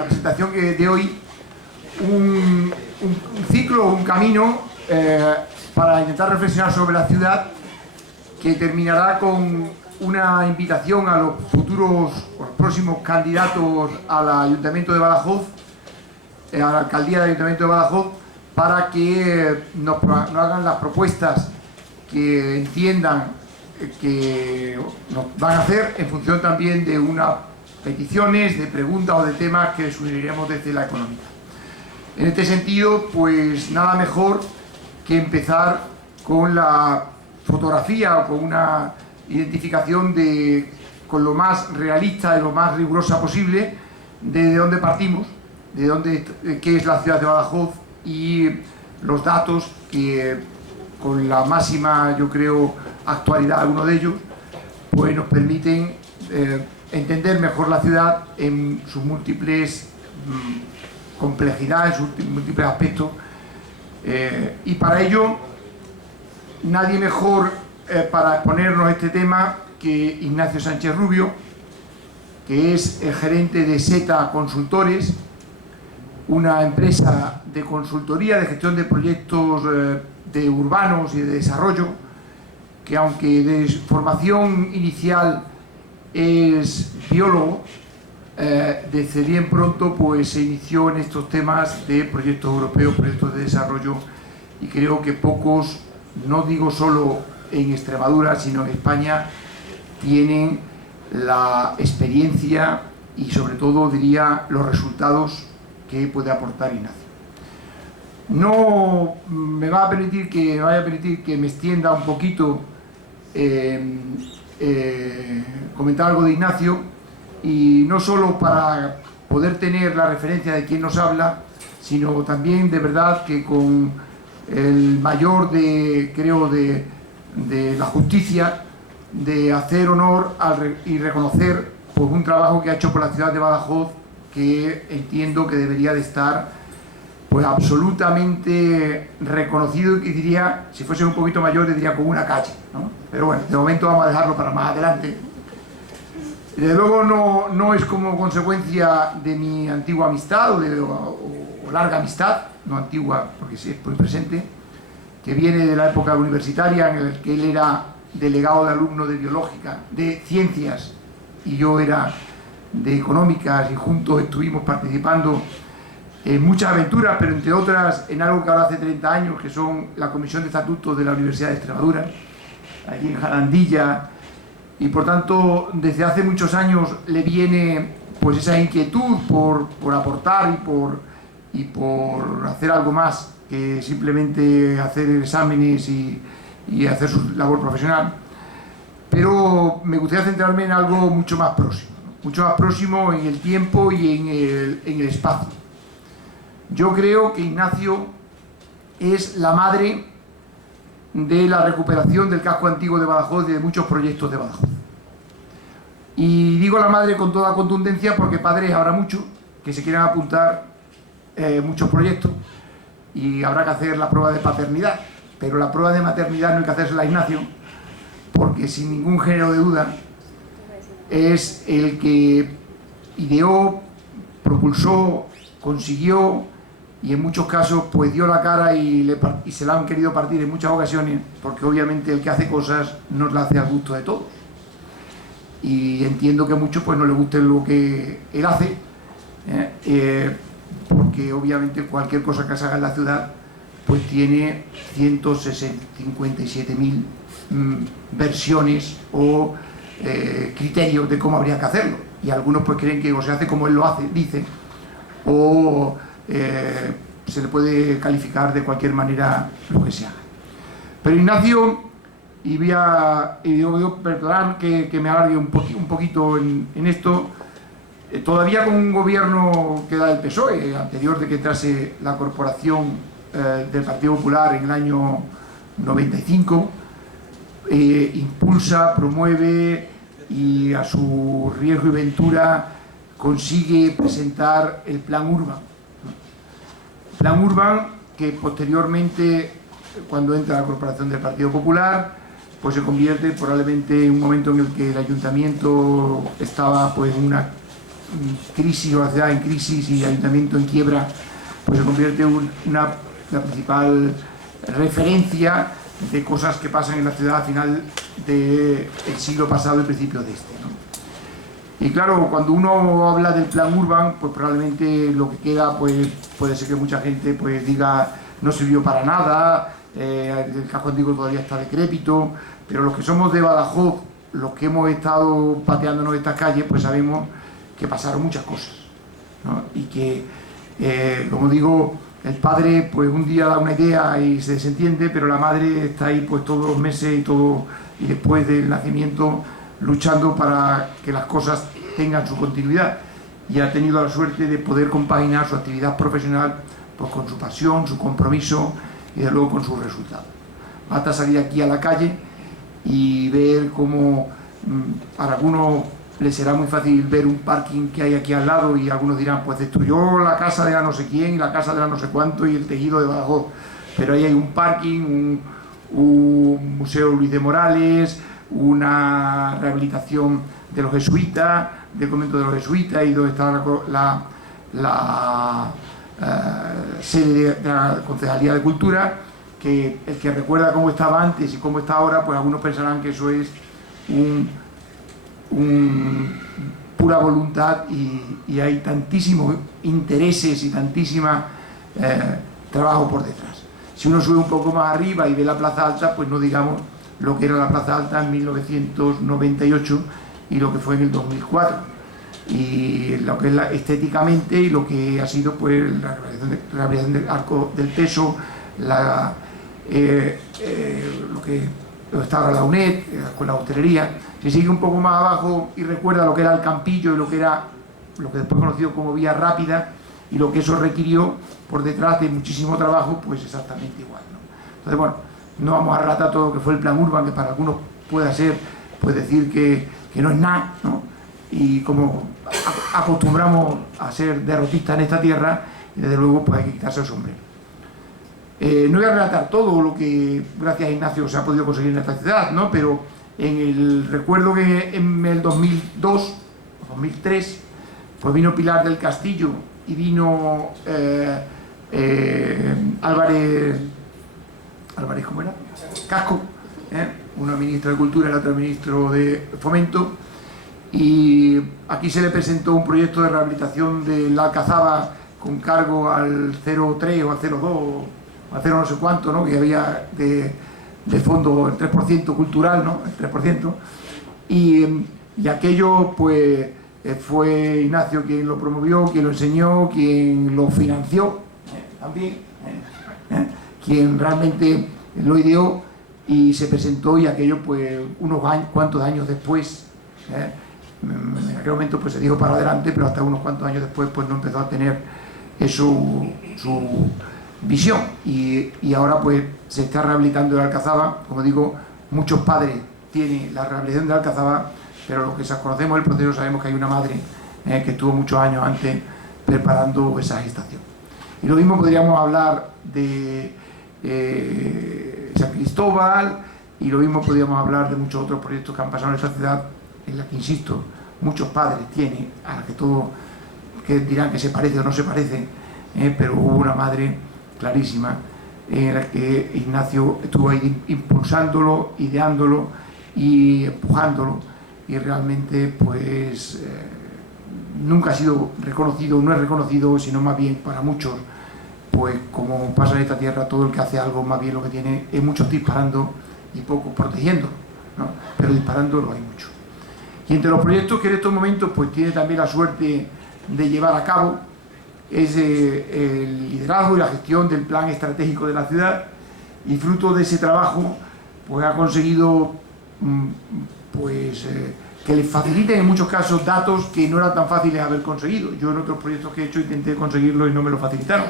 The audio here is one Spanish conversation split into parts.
la presentación de hoy un ciclo, un camino para intentar reflexionar sobre la ciudad, que terminará con una invitación a los futuros o los próximos candidatos al Ayuntamiento de Badajoz, a la alcaldía del Ayuntamiento de Badajoz, para que nos hagan las propuestas que entiendan que nos van a hacer en función también de unas peticiones, de preguntas o de temas que sugeriremos desde la económica. En este sentido, pues nada mejor que empezar con la fotografía o con una identificación con lo más realista y lo más rigurosa posible de dónde partimos, qué es la ciudad de Badajoz y los datos que, con la máxima, yo creo, actualidad, algunos de ellos, pues nos permiten entender mejor la ciudad en sus múltiples complejidades, en sus múltiples aspectos, y para ello nadie mejor para exponernos este tema que Ignacio Sánchez Rubio, que es el gerente de SETA Consultores, una empresa de consultoría de gestión de proyectos de urbanos y de desarrollo, que aunque de formación inicial es biólogo, desde bien pronto pues se inició en estos temas de proyectos europeos, proyectos de desarrollo, y creo que pocos, no digo solo en Extremadura, sino en España, tienen la experiencia y sobre todo, diría, los resultados que puede aportar Ignacio. No me vaya a permitir que me extienda un poquito, comentar algo de Ignacio, y no solo para poder tener la referencia de quién nos habla, sino también de verdad que con el mayor de la justicia, de hacer honor y reconocer pues, un trabajo que ha hecho por la ciudad de Badajoz, que entiendo que debería de estar pues absolutamente reconocido, y que diría, si fuese un poquito mayor, le diría como una calle, ¿no? Pero bueno, de momento vamos a dejarlo para más adelante. Desde luego no es como consecuencia de mi antigua amistad o larga amistad, no antigua porque sí es muy presente, que viene de la época universitaria en la que él era delegado de alumno de biológica, de ciencias, y yo era de económicas, y juntos estuvimos participando en muchas aventuras, pero entre otras en algo que ahora hace 30 años, que son la Comisión de Estatutos de la Universidad de Extremadura, allí en Jarandilla, y por tanto desde hace muchos años le viene pues esa inquietud por aportar y por hacer algo más que simplemente hacer exámenes y hacer su labor profesional. Pero me gustaría centrarme en algo mucho más próximo en el tiempo y en el espacio. Yo creo que Ignacio es la madre de la recuperación del casco antiguo de Badajoz y de muchos proyectos de Badajoz. Y digo la madre con toda contundencia porque padres habrá muchos que se quieran apuntar muchos proyectos, y habrá que hacer la prueba de paternidad, pero la prueba de maternidad no hay que hacérsela a Ignacio, porque sin ningún género de duda es el que ideó, propulsó, consiguió, y en muchos casos pues dio la cara y se la han querido partir en muchas ocasiones, porque obviamente el que hace cosas no las hace al gusto de todos, y entiendo que a muchos pues no les guste lo que él hace, porque obviamente cualquier cosa que se haga en la ciudad pues tiene 157.000 versiones o criterios de cómo habría que hacerlo, y algunos pues creen que o se hace como él lo hace, dice, o se le puede calificar de cualquier manera lo que se haga. Pero Ignacio, y voy a perdonar que me alargue un poquito en esto, todavía con un gobierno que da el PSOE, anterior de que entrase la corporación del Partido Popular en el año 95, impulsa, promueve y a su riesgo y ventura consigue presentar el Plan Urban. Plan Urban que posteriormente, cuando entra la corporación del Partido Popular, pues se convierte probablemente en un momento en el que el ayuntamiento estaba pues en una crisis, o la ciudad en crisis y el ayuntamiento en quiebra, pues se convierte en la principal referencia de cosas que pasan en la ciudad al final del siglo pasado y principios de este, ¿no? Y claro, cuando uno habla del plan Urban, pues probablemente lo que queda, pues puede ser que mucha gente pues diga no sirvió para nada, el casco antiguo todavía está decrépito, pero los que somos de Badajoz, los que hemos estado pateándonos estas calles, pues sabemos que pasaron muchas cosas, ¿no? Y que, como digo, el padre pues un día da una idea y se desentiende, pero la madre está ahí pues todos los meses y después del nacimiento luchando para que las cosas tengan su continuidad, y ha tenido la suerte de poder compaginar su actividad profesional pues con su pasión, su compromiso y de luego con sus resultados. Basta salir aquí a la calle y ver cómo para algunos les será muy fácil ver un parking que hay aquí al lado y algunos dirán pues destruyó la casa de la no sé quién y la casa de la no sé cuánto y el tejido de Badajoz, pero ahí hay un parking, un museo Luis de Morales, una rehabilitación de los jesuitas, del convento de los jesuitas, y donde está la sede de la Concejalía de Cultura, que el que recuerda cómo estaba antes y cómo está ahora, pues algunos pensarán que eso es pura voluntad y hay tantísimos intereses y tantísima trabajo por detrás. Si uno sube un poco más arriba y ve la Plaza Alta, pues no digamos lo que era la Plaza Alta en 1998 y lo que fue en el 2004, y lo que es estéticamente y lo que ha sido pues la rehabilitación del Arco del Teso, lo que está ahora la UNED, con la hostelería. Si sigue un poco más abajo y recuerda lo que era el Campillo y lo que después conocido como Vía Rápida y lo que eso requirió por detrás de muchísimo trabajo, pues exactamente igual, ¿no? Entonces, bueno, no vamos a relatar todo lo que fue el plan Urban, que para algunos pueda ser pues decir que no es nada, ¿no? Y como acostumbramos a ser derrotistas en esta tierra, y desde luego pues hay que quitarse el sombrero. No voy a relatar todo lo que gracias a Ignacio se ha podido conseguir en esta ciudad, ¿no? Pero recuerdo que en el 2002 o 2003 pues vino Pilar del Castillo y vino Álvarez, ¿cómo era? Casco, uno ministro de Cultura y el otro ministro de Fomento, y aquí se le presentó un proyecto de rehabilitación de la Alcazaba con cargo al 03 o al 02 o al 0 no sé cuánto, ¿no? Que había de fondo el 3% cultural, ¿no? El 3%, y aquello pues fue Ignacio quien lo promovió, quien lo enseñó, quien lo financió también, quien realmente lo ideó, y se presentó, y aquello pues cuantos años después, en aquel momento pues se dijo para adelante, pero hasta unos cuantos años después pues no empezó a tener su visión, y ahora pues se está rehabilitando la Alcazaba. Como digo, muchos padres tienen la rehabilitación de la Alcazaba, pero los que conocemos el proceso sabemos que hay una madre que estuvo muchos años antes preparando esa gestación. Y lo mismo podríamos hablar de San Cristóbal, y lo mismo podríamos hablar de muchos otros proyectos que han pasado en esta ciudad, en la que, insisto, muchos padres tienen, a la que todos que dirán que se parece o no se parece, pero hubo una madre clarísima en la que Ignacio estuvo ahí impulsándolo, ideándolo y empujándolo, y realmente pues nunca ha sido reconocido, no es reconocido, sino más bien para muchos, pues como pasa en esta tierra, todo el que hace algo más bien lo que tiene es muchos disparando y pocos protegiéndolo, ¿no? Pero disparándolo hay mucho. Y entre los proyectos que en estos momentos pues tiene también la suerte de llevar a cabo es el liderazgo y la gestión del plan estratégico de la ciudad, y fruto de ese trabajo pues ha conseguido pues que les faciliten en muchos casos datos que no eran tan fáciles de haber conseguido. Yo en otros proyectos que he hecho intenté conseguirlo y no me lo facilitaron.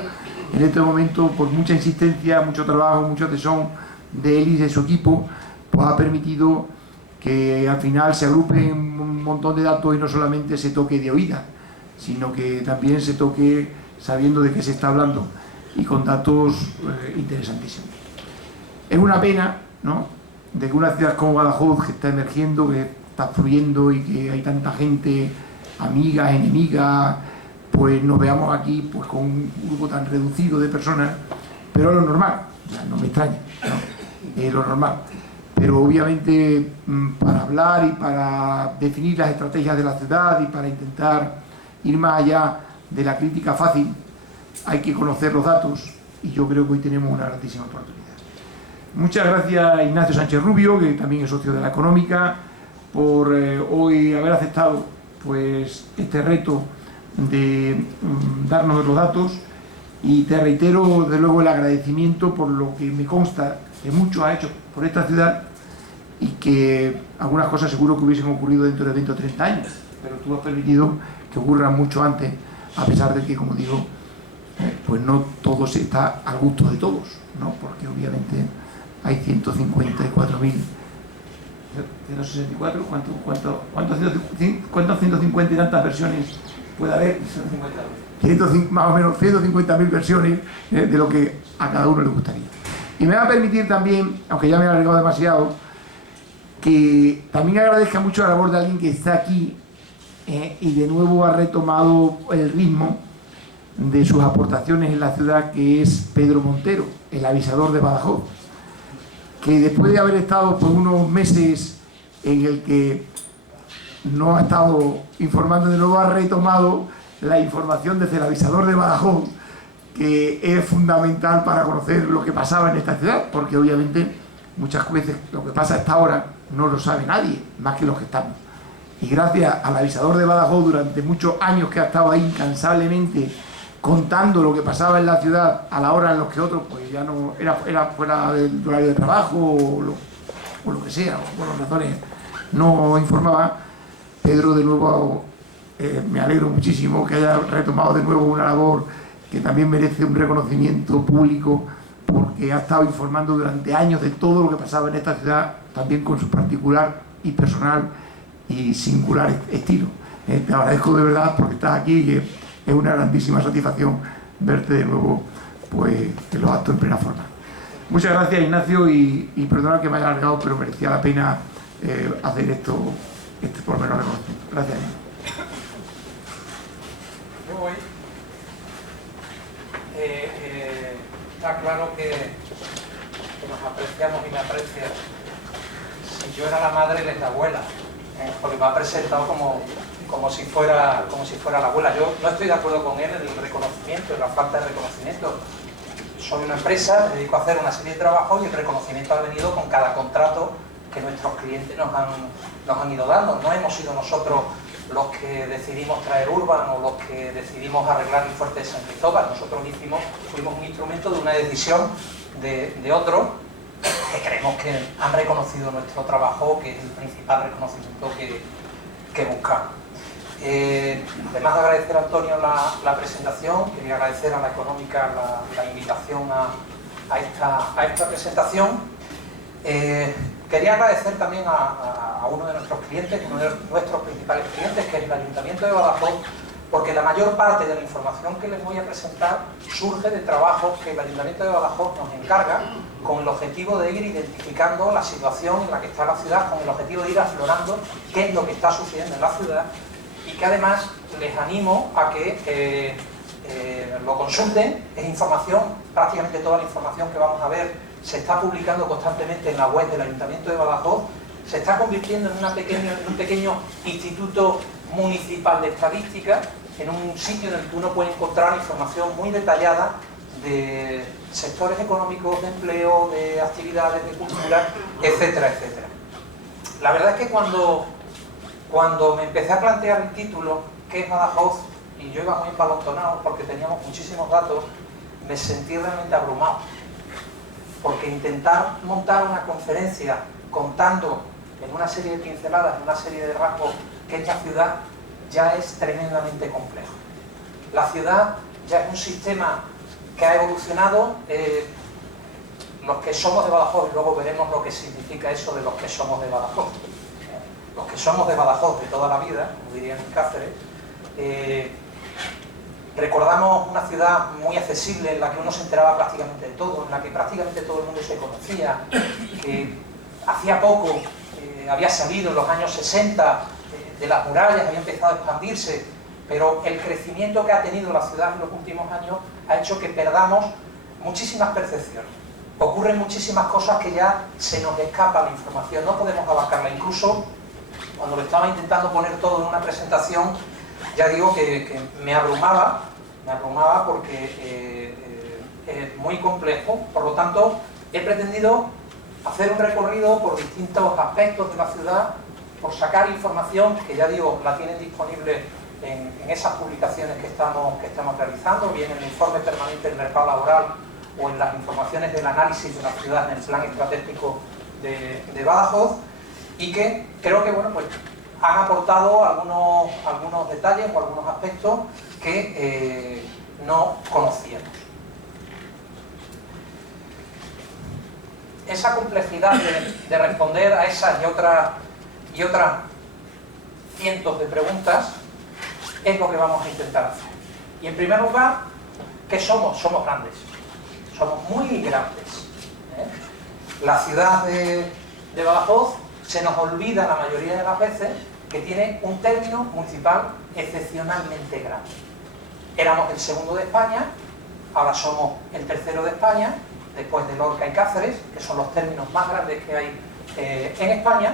En este momento, por mucha insistencia, mucho trabajo, mucho tesón de él y de su equipo, pues ha permitido que al final se agrupen un montón de datos y no solamente se toque de oída, sino que también se toque sabiendo de qué se está hablando y con datos interesantísimos. Es una pena, ¿no?, de que una ciudad como Badajoz, que está emergiendo, que está fluyendo y que hay tanta gente amigas, enemigas, pues nos veamos aquí pues con un grupo tan reducido de personas, pero es lo normal, o sea, no me extraña, ¿no? Es lo normal. Pero obviamente para hablar y para definir las estrategias de la ciudad y para intentar ir más allá de la crítica fácil, hay que conocer los datos y yo creo que hoy tenemos una grandísima oportunidad. Muchas gracias a Ignacio Sánchez Rubio, que también es socio de la Económica, por hoy haber aceptado pues este reto de darnos los datos, y te reitero de luego el agradecimiento por lo que me consta que mucho ha hecho por esta ciudad y que algunas cosas seguro que hubiesen ocurrido dentro de 20 o 30 años, pero tú has permitido que ocurran mucho antes, a pesar de que, como digo, pues no todo está al gusto de todos, ¿no? Porque obviamente hay 154.000, 164, ¿cuántos 150 y tantas versiones puede haber? 150, más o menos 150.000 versiones de lo que a cada uno le gustaría. Y me va a permitir también, aunque ya me he alargado demasiado, que también agradezca mucho la labor de alguien que está aquí y de nuevo ha retomado el ritmo de sus aportaciones en la ciudad, que es Pedro Montero, el avisador de Badajoz, que después de haber estado por unos meses en el que no ha estado informando, de nuevo ha retomado la información desde el avisador de Badajoz, que es fundamental para conocer lo que pasaba en esta ciudad, porque obviamente muchas veces lo que pasa a esta hora no lo sabe nadie, más que los que estamos. Y gracias al avisador de Badajoz, durante muchos años que ha estado ahí incansablemente contando lo que pasaba en la ciudad a la hora en los que otros pues ya no era fuera del horario de trabajo o lo que sea, o por las razones no informaba, Pedro de nuevo me alegro muchísimo que haya retomado de nuevo una labor que también merece un reconocimiento público, porque ha estado informando durante años de todo lo que pasaba en esta ciudad, también con su particular y personal y singular estilo. Te agradezco de verdad porque estás aquí, y es una grandísima satisfacción verte de nuevo pues, en los actos en plena forma. Muchas gracias, Ignacio, y perdona que me haya alargado, pero merecía la pena hacer esto, por lo menos reconocimiento. Gracias. Hoy está claro que nos apreciamos y me aprecia. Si yo era la madre, él es la abuela, porque me ha presentado como si fuera la abuela. Yo no estoy de acuerdo con él en el reconocimiento, en la falta de reconocimiento. Soy una empresa, me dedico a hacer una serie de trabajos y el reconocimiento ha venido con cada contrato que nuestros clientes nos han ido dando. No hemos sido nosotros los que decidimos traer Urban o los que decidimos arreglar el fuerte de San Cristóbal. Nosotros fuimos un instrumento de una decisión de otros que creemos que han reconocido nuestro trabajo, que es el principal reconocimiento que buscamos. Además de agradecer a Antonio la presentación, quería agradecer a la Económica la invitación a esta presentación. Quería agradecer también a uno de nuestros clientes, uno de nuestros principales clientes, que es el Ayuntamiento de Badajoz, porque la mayor parte de la información que les voy a presentar surge de trabajos que el Ayuntamiento de Badajoz nos encarga con el objetivo de ir identificando la situación en la que está la ciudad, con el objetivo de ir aflorando qué es lo que está sucediendo en la ciudad, y que además les animo a que lo consulten. Es información, prácticamente toda la información que vamos a ver se está publicando constantemente en la web del Ayuntamiento de Badajoz, se está convirtiendo en un pequeño instituto municipal de estadística, en un sitio en el que uno puede encontrar información muy detallada de sectores económicos, de empleo, de actividades, de cultura, etcétera, etcétera. La verdad es que cuando me empecé a plantear el título, ¿qué es Badajoz?, y yo iba muy empalontonado porque teníamos muchísimos datos, me sentí realmente abrumado. Porque intentar montar una conferencia contando en una serie de pinceladas, en una serie de rasgos, que esta ciudad ya es tremendamente complejo. La ciudad ya es un sistema que ha evolucionado. Los que somos de Badajoz, y luego veremos lo que significa eso de los que somos de Badajoz. Los que somos de Badajoz de toda la vida, como dirían en Cáceres, recordamos una ciudad muy accesible en la que uno se enteraba prácticamente de todo, en la que prácticamente todo el mundo se conocía, que hacía poco había salido en los años 60 de las murallas, había empezado a expandirse, pero el crecimiento que ha tenido la ciudad en los últimos años ha hecho que perdamos muchísimas percepciones. Ocurren muchísimas cosas que ya se nos escapa la información, no podemos abarcarla. Incluso cuando lo estaba intentando poner todo en una presentación, ya digo que me abrumaba porque es muy complejo. Por lo tanto, he pretendido hacer un recorrido por distintos aspectos de la ciudad, por sacar información que, ya digo, la tienen disponible en esas publicaciones que estamos realizando, bien en el informe permanente del mercado laboral o en las informaciones del análisis de la ciudad en el plan estratégico de Badajoz, y que creo que, bueno, pues han aportado algunos detalles o algunos aspectos que no conocíamos. Esa complejidad de responder a esas y otras cientos de preguntas es lo que vamos a intentar hacer. Y en primer lugar, ¿qué somos? Somos grandes. Somos muy grandes. La ciudad de Badajoz se nos olvida la mayoría de las veces que tiene un término municipal excepcionalmente grande. Éramos el segundo de España, ahora somos el tercero de España, después de Lorca y Cáceres, que son los términos más grandes que hay en España.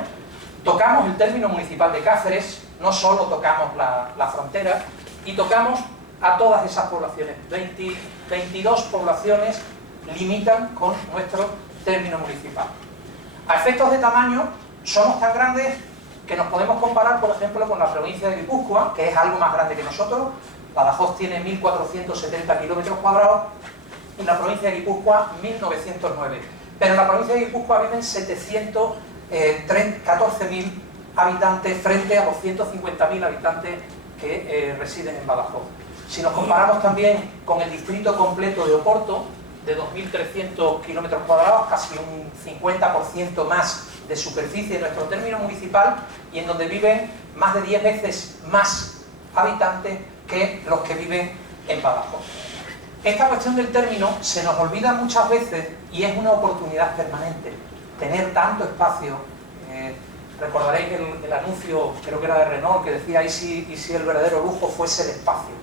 Tocamos el término municipal de Cáceres, no solo tocamos la frontera, y tocamos a todas esas poblaciones. 22 poblaciones limitan con nuestro término municipal. A efectos de tamaño, somos tan grandes que nos podemos comparar, por ejemplo, con la provincia de Guipúzcoa, que es algo más grande que nosotros. Badajoz tiene 1.470 kilómetros cuadrados y la provincia de Guipúzcoa 1.909. Pero en la provincia de Guipúzcoa viven 714.000 habitantes frente a los 150.000 habitantes que residen en Badajoz. Si nos comparamos también con el distrito completo de Oporto, de 2.300 kilómetros cuadrados, casi un 50% más de superficie en nuestro término municipal, y en donde viven más de 10 veces más habitantes que los que viven en Badajoz. Esta cuestión del término se nos olvida muchas veces y es una oportunidad permanente. Tener tanto espacio, recordaréis el anuncio, creo que era de Renault, que decía ¿y si el verdadero lujo fuese el espacio?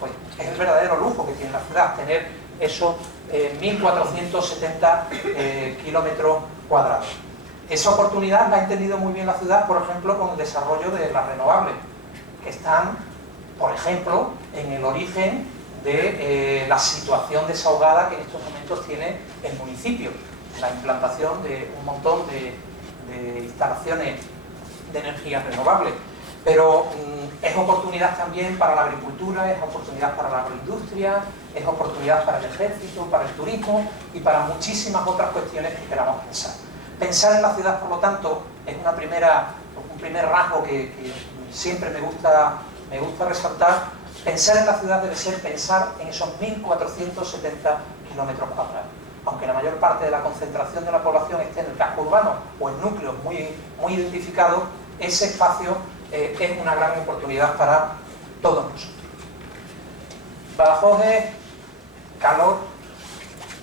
Pues es el verdadero lujo que tiene la ciudad, tener esos 1.470 kilómetros cuadrados. Esa oportunidad la ha entendido muy bien la ciudad, por ejemplo, con el desarrollo de las renovables, que están, por ejemplo, en el origen de la situación desahogada que en estos momentos tiene el municipio. La implantación de un montón de instalaciones de energías renovables. Pero es oportunidad también para la agricultura, es oportunidad para la agroindustria, es oportunidad para el ejército, para el turismo y para muchísimas otras cuestiones que queramos pensar. Pensar en la ciudad, por lo tanto, es un primer rasgo que siempre me gusta resaltar. Pensar en la ciudad debe ser pensar en esos 1.470 kilómetros cuadrados. Aunque la mayor parte de la concentración de la población esté en el casco urbano o en núcleos muy identificados, ese espacio es una gran oportunidad para todos nosotros. Badajoz es calor,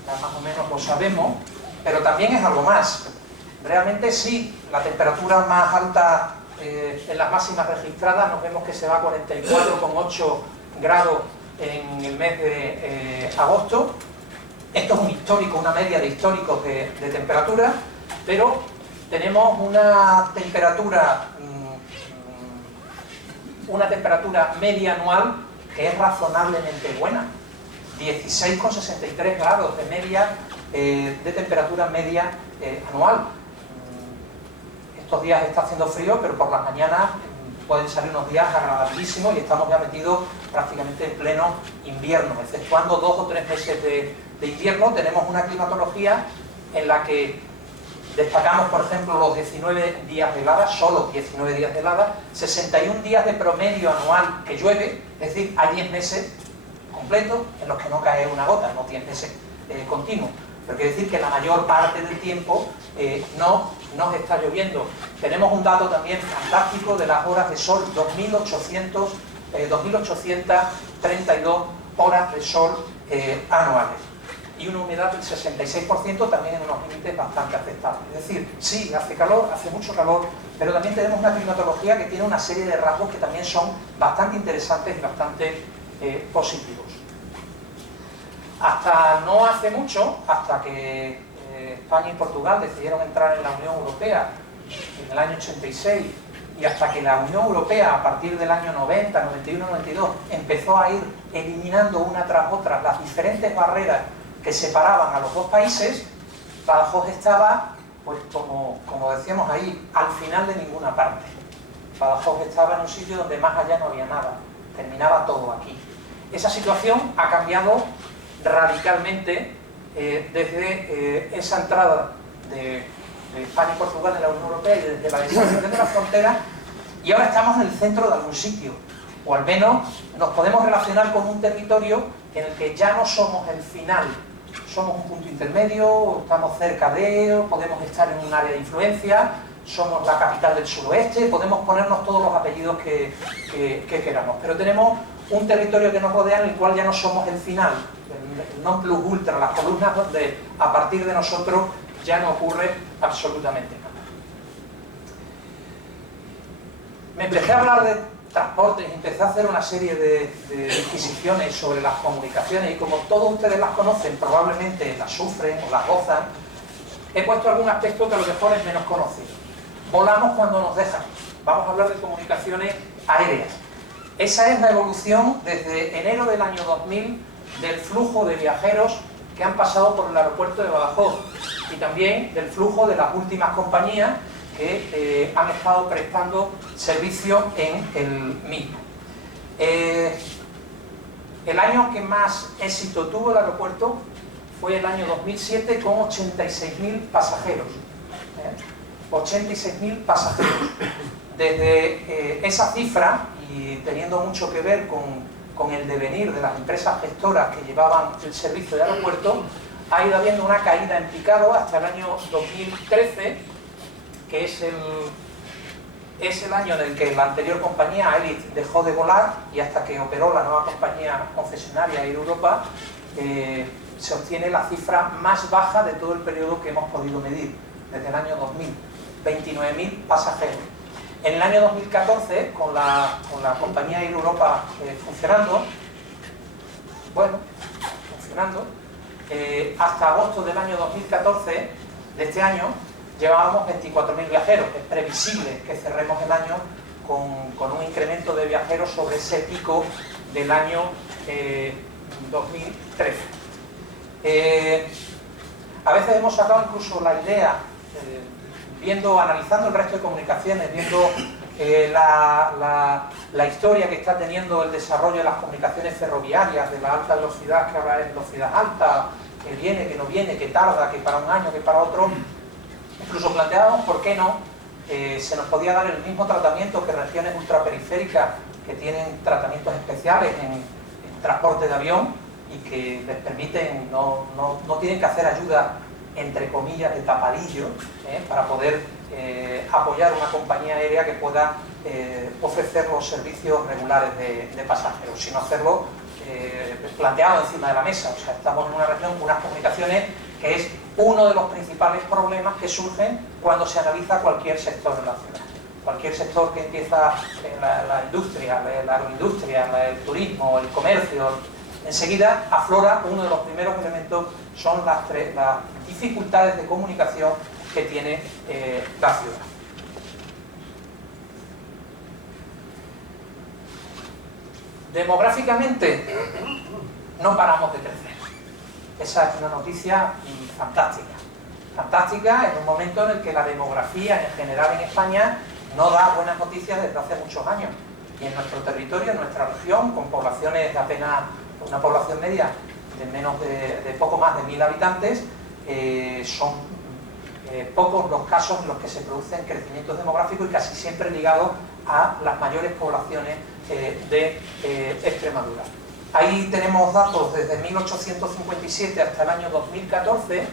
ya más o menos lo sabemos, pero también es algo más. Realmente sí, la temperatura más alta en las máximas registradas, nos vemos que se va a 44,8 grados en el mes de agosto. Esto es un histórico, una media de históricos de temperatura, pero tenemos una temperatura media anual que es razonablemente buena. 16,63 grados de media de temperatura media anual. Estos días está haciendo frío, pero por las mañanas pueden salir unos días agradabilísimos y estamos ya metidos prácticamente en pleno invierno. Exceptuando 2 o 3 meses de invierno, tenemos una climatología en la que destacamos, por ejemplo, los 19 días de helada, solo 19 días de helada, 61 días de promedio anual que llueve, es decir, hay 10 meses completos en los que no cae una gota, no 10 meses continuos. Pero quiere decir que la mayor parte del tiempo no nos está lloviendo. Tenemos un dato también fantástico de las horas de sol, 2.832 horas de sol anuales. y una humedad del 66%, también en unos límites bastante aceptables. Es decir, sí, hace calor, hace mucho calor, pero también tenemos una climatología que tiene una serie de rasgos que también son bastante interesantes y bastante positivos. Hasta no hace mucho, hasta que España y Portugal decidieron entrar en la Unión Europea en el año 86, y hasta que la Unión Europea, a partir del año 90, 91, 92, empezó a ir eliminando una tras otra las diferentes barreras que separaban a los dos países, Badajoz estaba, pues como decíamos ahí, al final de ninguna parte. Badajoz estaba en un sitio donde más allá no había nada, terminaba todo aquí. Esa situación ha cambiado radicalmente desde esa entrada de España y Portugal en la Unión Europea y desde la desaparición de la frontera, y ahora estamos en el centro de algún sitio, o al menos nos podemos relacionar con un territorio en el que ya no somos el final, somos un punto intermedio, estamos cerca de, podemos estar en un área de influencia, somos la capital del suroeste, podemos ponernos todos los apellidos que queramos, pero tenemos un territorio que nos rodea en el cual ya no somos el final, el non plus ultra, las columnas donde a partir de nosotros ya no ocurre absolutamente nada. Me empecé a hablar de transportes y empecé a hacer una serie de disquisiciones sobre las comunicaciones, y como todos ustedes las conocen, probablemente las sufren o las gozan, he puesto algún aspecto que a lo mejor es menos conocido. Volamos cuando nos dejan. Vamos a hablar de comunicaciones aéreas. Esa es la evolución desde enero del año 2000 del flujo de viajeros que han pasado por el aeropuerto de Badajoz, y también del flujo de las últimas compañías que han estado prestando servicio en el mismo. El año que más éxito tuvo el aeropuerto fue el año 2007, con 86.000 pasajeros. 86.000 pasajeros. Desde esa cifra, y teniendo mucho que ver con el devenir de las empresas gestoras que llevaban el servicio de aeropuerto, ha ido habiendo una caída en picado hasta el año 2013, que es el año en el que la anterior compañía, Elite, dejó de volar, y hasta que operó la nueva compañía concesionaria Air Europa, se obtiene la cifra más baja de todo el periodo que hemos podido medir, desde el año 2000, 29.000 pasajeros. En el año 2014, con la compañía Air Europa funcionando, hasta agosto del año 2014, de este año, llevábamos 24.000 viajeros. Es previsible que cerremos el año con un incremento de viajeros sobre ese pico del año 2013. A veces hemos sacado incluso la idea, analizando el resto de comunicaciones, viendo la historia que está teniendo el desarrollo de las comunicaciones ferroviarias, de la alta velocidad, que ahora es velocidad alta, que viene, que no viene, que tarda, que para un año, que para otro. Incluso planteábamos por qué no se nos podía dar el mismo tratamiento que regiones ultraperiféricas que tienen tratamientos especiales en transporte de avión y que les permiten, no tienen que hacer ayuda, entre comillas, de tapadillo, para poder apoyar una compañía aérea que pueda ofrecer los servicios regulares de pasajeros, sino hacerlo planteado encima de la mesa. O sea, estamos en una región con unas comunicaciones que es uno de los principales problemas que surgen cuando se analiza cualquier sector en la ciudad. Cualquier sector que empieza la industria, la agroindustria, el turismo, el comercio, enseguida aflora uno de los primeros elementos, son las dificultades de comunicación que tiene la ciudad. Demográficamente no paramos de crecer. Esa es una noticia fantástica. Fantástica en un momento en el que la demografía en general en España no da buenas noticias desde hace muchos años. Y en nuestro territorio, en nuestra región, con poblaciones de apenas, una población media de menos de poco más de 1.000 habitantes, son pocos los casos en los que se producen crecimientos demográficos, y casi siempre ligados a las mayores poblaciones de Extremadura. Ahí tenemos datos desde 1857 hasta el año 2014,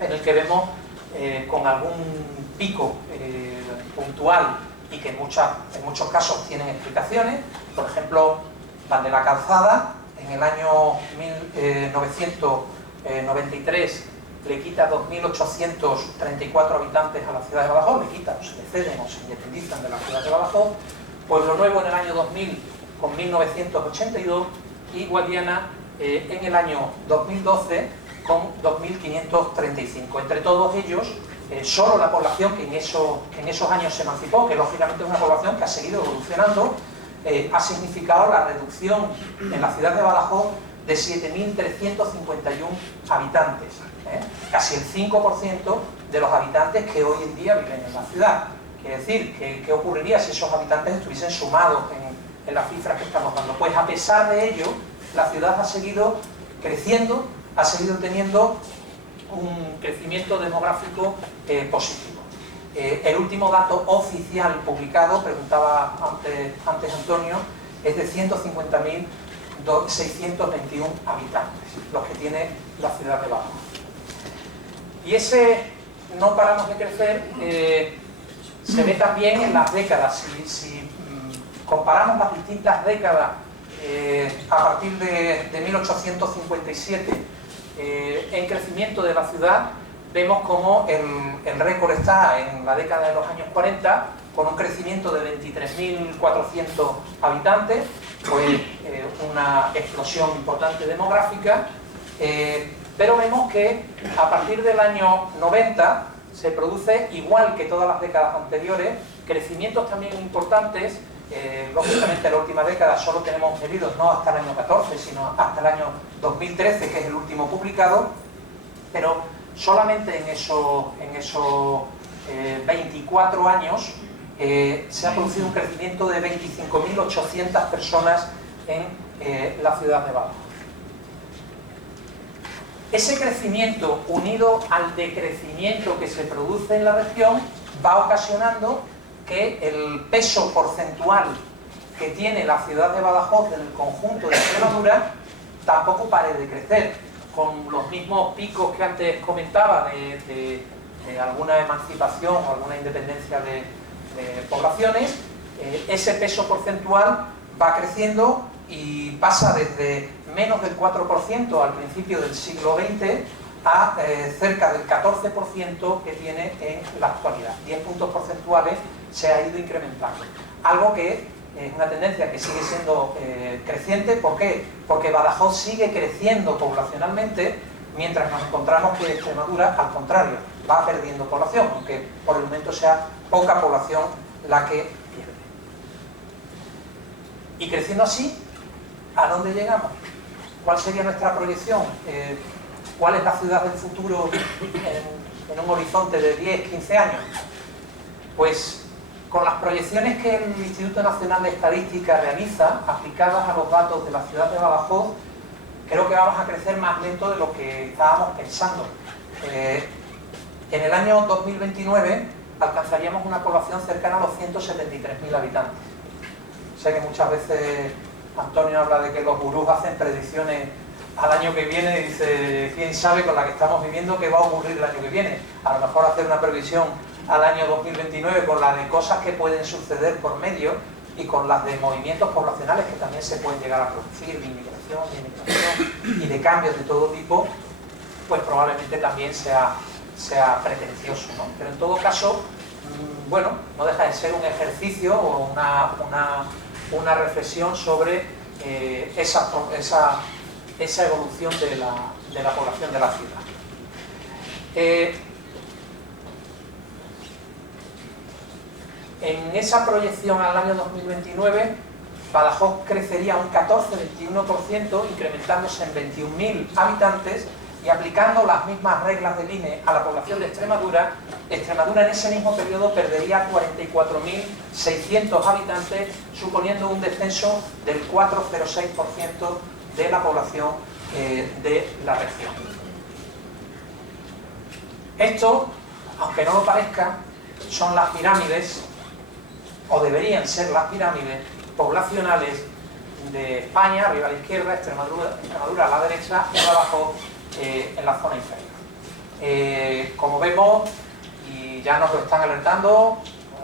en el que vemos con algún pico puntual y que en muchos casos tienen explicaciones. Por ejemplo, Van de la Calzada, en el año 1900 93 le quita 2.834 habitantes a la ciudad de Badajoz, le quitan o se le ceden o se independizan de la ciudad de Badajoz. Pueblo Nuevo en el año 2000 con 1.982 y Guadiana en el año 2012 con 2.535. Entre todos ellos, solo la población que en esos años se emancipó, que lógicamente es una población que ha seguido evolucionando, ha significado la reducción en la ciudad de Badajoz de 7.351 habitantes, casi el 5% de los habitantes que hoy en día viven en la ciudad. Quiere decir, ¿qué ocurriría si esos habitantes estuviesen sumados en las cifras que estamos dando? Pues a pesar de ello, la ciudad ha seguido creciendo, ha seguido teniendo un crecimiento demográfico positivo. El último dato oficial publicado, preguntaba antes Antonio, es de 150.621 habitantes, los que tiene la ciudad de Badajoz. Y ese no paramos de crecer se ve también en las décadas. Si comparamos las distintas décadas a partir de 1857 en crecimiento de la ciudad, vemos como el récord está en la década de los años 40, con un crecimiento de 23.400 habitantes, pues una explosión importante demográfica, pero vemos que a partir del año 90 se produce, igual que todas las décadas anteriores, crecimientos también importantes. Lógicamente en la última década solo tenemos medidos no hasta el año 14, sino hasta el año 2013, que es el último publicado, pero solamente en esos 24 años se ha producido un crecimiento de 25.800 personas en la ciudad de Badajoz. Ese crecimiento, unido al decrecimiento que se produce en la región, va ocasionando que el peso porcentual que tiene la ciudad de Badajoz en el conjunto de Extremadura tampoco pare de crecer, con los mismos picos que antes comentaba de alguna emancipación o alguna independencia de poblaciones. Ese peso porcentual va creciendo y pasa desde menos del 4% al principio del siglo XX a cerca del 14% que tiene en la actualidad. 10 puntos porcentuales se ha ido incrementando. Algo que es una tendencia que sigue siendo creciente. ¿Por qué? Porque Badajoz sigue creciendo poblacionalmente, mientras nos encontramos que Extremadura, al contrario, va perdiendo población, aunque por el momento sea poca población la que pierde. Y creciendo así, ¿a dónde llegamos? ¿Cuál sería nuestra proyección? ¿Cuál es la ciudad del futuro en un horizonte de 10, 15 años? Pues con las proyecciones que el Instituto Nacional de Estadística realiza, aplicadas a los datos de la ciudad de Badajoz, creo que vamos a crecer más lento de lo que estábamos pensando. En el año 2029 alcanzaríamos una población cercana a los 173.000 habitantes. Sé que muchas veces Antonio habla de que los gurús hacen predicciones al año que viene y dice, quién sabe con la que estamos viviendo qué va a ocurrir el año que viene. A lo mejor hacer una previsión al año 2029 con la de cosas que pueden suceder por medio y con las de movimientos poblacionales que también se pueden llegar a producir, de inmigración, de emigración y de cambios de todo tipo, pues probablemente también sea pretencioso, ¿no? Pero en todo caso, bueno, no deja de ser un ejercicio o una reflexión sobre esa evolución de la población de la ciudad. En esa proyección al año 2029, Badajoz crecería un 14-21%, incrementándose en 21.000 habitantes, y aplicando las mismas reglas del INE a la población de Extremadura, Extremadura en ese mismo periodo perdería 44.600 habitantes, suponiendo un descenso del 4,06% de la población de la región. Esto, aunque no lo parezca, son las pirámides, o deberían ser las pirámides poblacionales de España, arriba a la izquierda, Extremadura a la derecha y abajo en la zona inferior. Como vemos, y ya nos lo están alertando,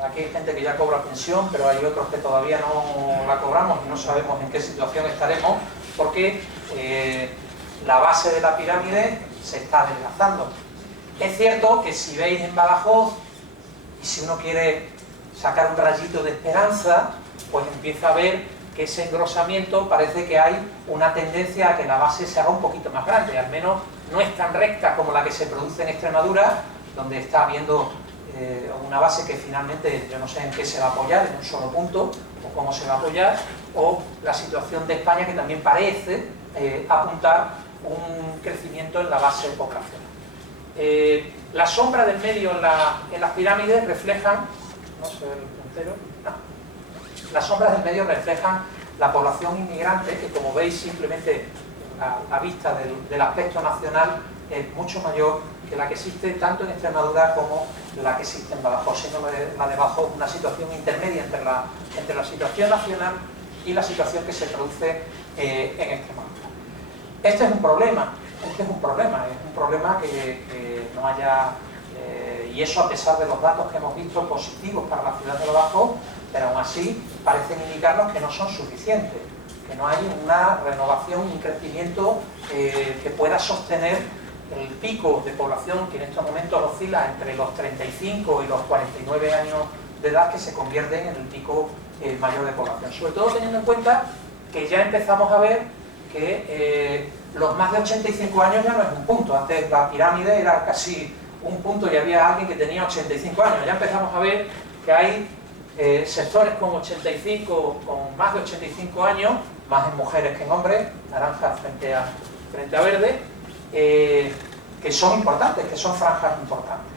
aquí hay gente que ya cobra pensión, pero hay otros que todavía no la cobramos y no sabemos en qué situación estaremos, porque la base de la pirámide se está desgastando. Es cierto que si veis en Badajoz, y si uno quiere sacar un rayito de esperanza, pues empieza a ver que ese engrosamiento parece que hay una tendencia a que la base se haga un poquito más grande, al menos no es tan recta como la que se produce en Extremadura, donde está habiendo una base que finalmente yo no sé en qué se va a apoyar, en un solo punto, o cómo se va a apoyar, o la situación de España, que también parece apuntar un crecimiento en la base poblacional. La sombra del medio en las pirámides reflejan, no sé el puntero, no. Las sombras del medio reflejan la población inmigrante, que como veis simplemente a vista del aspecto nacional es mucho mayor que la que existe tanto en Extremadura como la que existe en Badajoz, siendo la de Badajoz una situación intermedia entre la situación nacional y la situación que se produce en Extremadura. Este es un problema, es un problema que no haya, y eso a pesar de los datos que hemos visto positivos para la ciudad de Badajoz, pero aún así parecen indicarnos que no son suficientes, que no hay una renovación, un crecimiento que pueda sostener el pico de población que en estos momentos oscila entre los 35 y los 49 años de edad, que se convierten en el pico mayor de población. Sobre todo teniendo en cuenta que ya empezamos a ver que los más de 85 años ya no es un punto. Antes la pirámide era casi un punto y había alguien que tenía 85 años. Ya empezamos a ver que hay sectores con 85, con más de 85 años, más en mujeres que en hombres, naranja frente a verde, que son importantes, que son franjas importantes.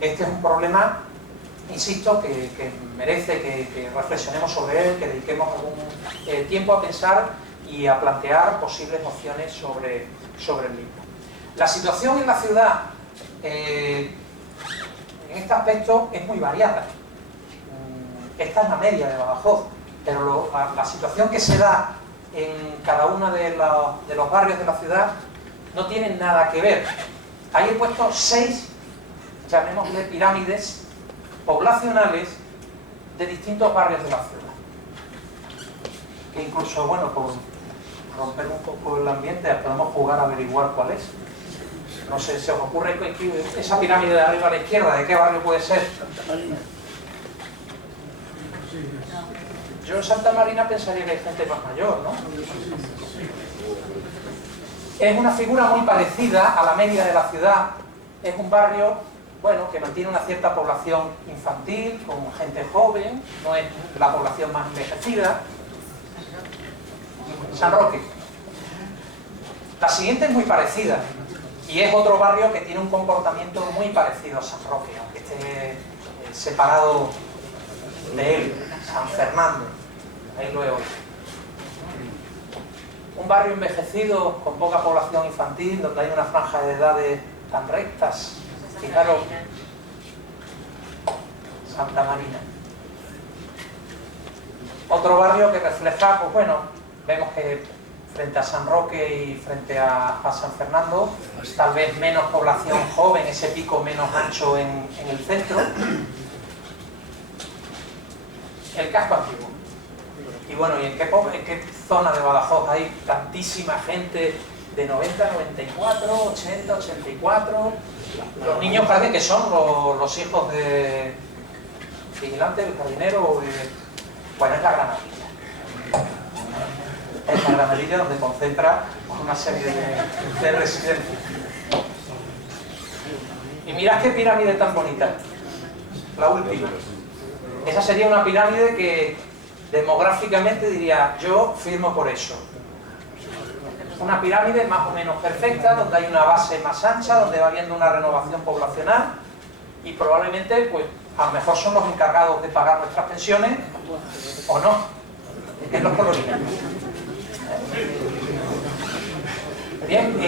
Este es un problema, insisto, que merece que reflexionemos sobre él, que dediquemos algún tiempo a pensar y a plantear posibles opciones sobre el mismo. La situación en la ciudad en este aspecto es muy variada. Esta es la media de Badajoz, pero la situación que se da en cada uno de los barrios de la ciudad no tiene nada que ver. Ahí he puesto 6, llamémosle pirámides poblacionales de distintos barrios de la ciudad. Que incluso, bueno, por romper un poco el ambiente, podemos jugar a averiguar cuál es. No sé, ¿se os ocurre que esa pirámide de arriba a la izquierda, de qué barrio puede ser? Yo en Santa Marina pensaría que hay gente más mayor, ¿no? Es una figura muy parecida a la media de la ciudad. Es un barrio, bueno, que mantiene una cierta población infantil, con gente joven, no es la población más envejecida. San Roque. La siguiente es muy parecida, y es otro barrio que tiene un comportamiento muy parecido a San Roque, aunque esté separado de él. San Fernando, ahí lo he oído. Un barrio envejecido con poca población infantil, donde hay una franja de edades tan rectas. Fijaros, Santa Marina. Otro barrio que refleja, pues bueno, vemos que frente a San Roque y frente a San Fernando, tal vez menos población joven, ese pico menos ancho en el centro. El casco antiguo. Y bueno, ¿y en qué zona de Badajoz hay tantísima gente de 90, 94, 80, 84? Los niños parece que son los hijos de vigilante, el jardinero. Bueno, es la Granadilla. Es la Granadilla donde concentra una serie de residencias. Y mirad qué pirámide tan bonita. La última. Esa sería una pirámide que demográficamente diría, yo firmo por eso. Una pirámide más o menos perfecta, donde hay una base más ancha, donde va habiendo una renovación poblacional y probablemente, pues, a lo mejor son los encargados de pagar nuestras pensiones o no, en los coloniales. Bien,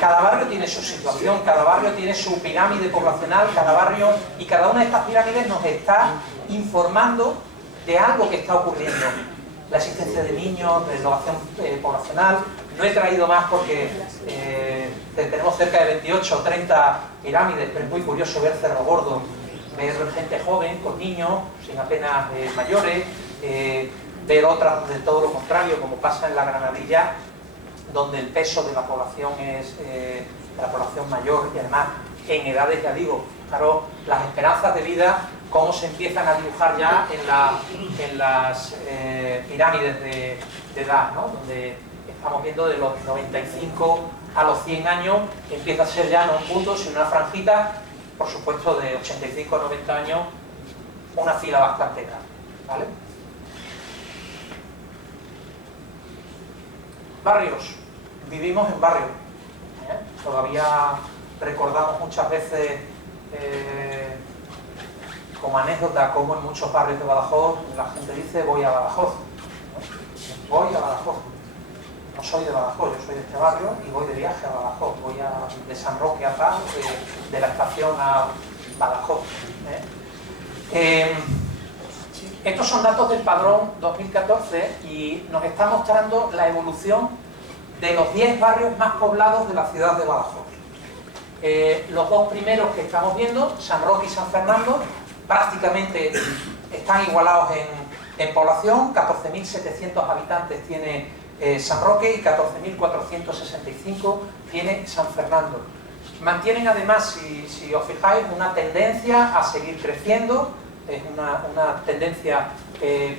cada barrio tiene su situación, cada barrio tiene su pirámide poblacional, cada barrio y cada una de estas pirámides nos está informando de algo que está ocurriendo. La existencia de niños, de renovación poblacional. No he traído más porque tenemos cerca de 28 o 30 pirámides, pero es muy curioso ver Cerro Gordo, ver gente joven, con niños, sin apenas mayores, ver otras de todo lo contrario, como pasa en la Granadilla, donde el peso de la población es la población mayor y además en edades, ya digo, claro, las esperanzas de vida, cómo se empiezan a dibujar ya en las pirámides de edad, ¿no? Donde estamos viendo de los 95 a los 100 años, empieza a ser ya no un punto, sino una franjita, por supuesto de 85 a 90 años, una fila bastante grande, ¿vale? Barrios, vivimos en barrios, todavía recordamos muchas veces como anécdota cómo en muchos barrios de Badajoz la gente dice voy a Badajoz, ¿no? Voy a Badajoz, no soy de Badajoz, yo soy de este barrio y voy de viaje a Badajoz, voy de San Roque a Paz, de la estación a Badajoz, Estos son datos del padrón 2014 y nos está mostrando la evolución de los 10 barrios más poblados de la ciudad de Badajoz. Los dos primeros que estamos viendo, San Roque y San Fernando, prácticamente están igualados en población. 14.700 habitantes tiene San Roque y 14.465 tiene San Fernando. Mantienen además, si os fijáis, una tendencia a seguir creciendo, es una tendencia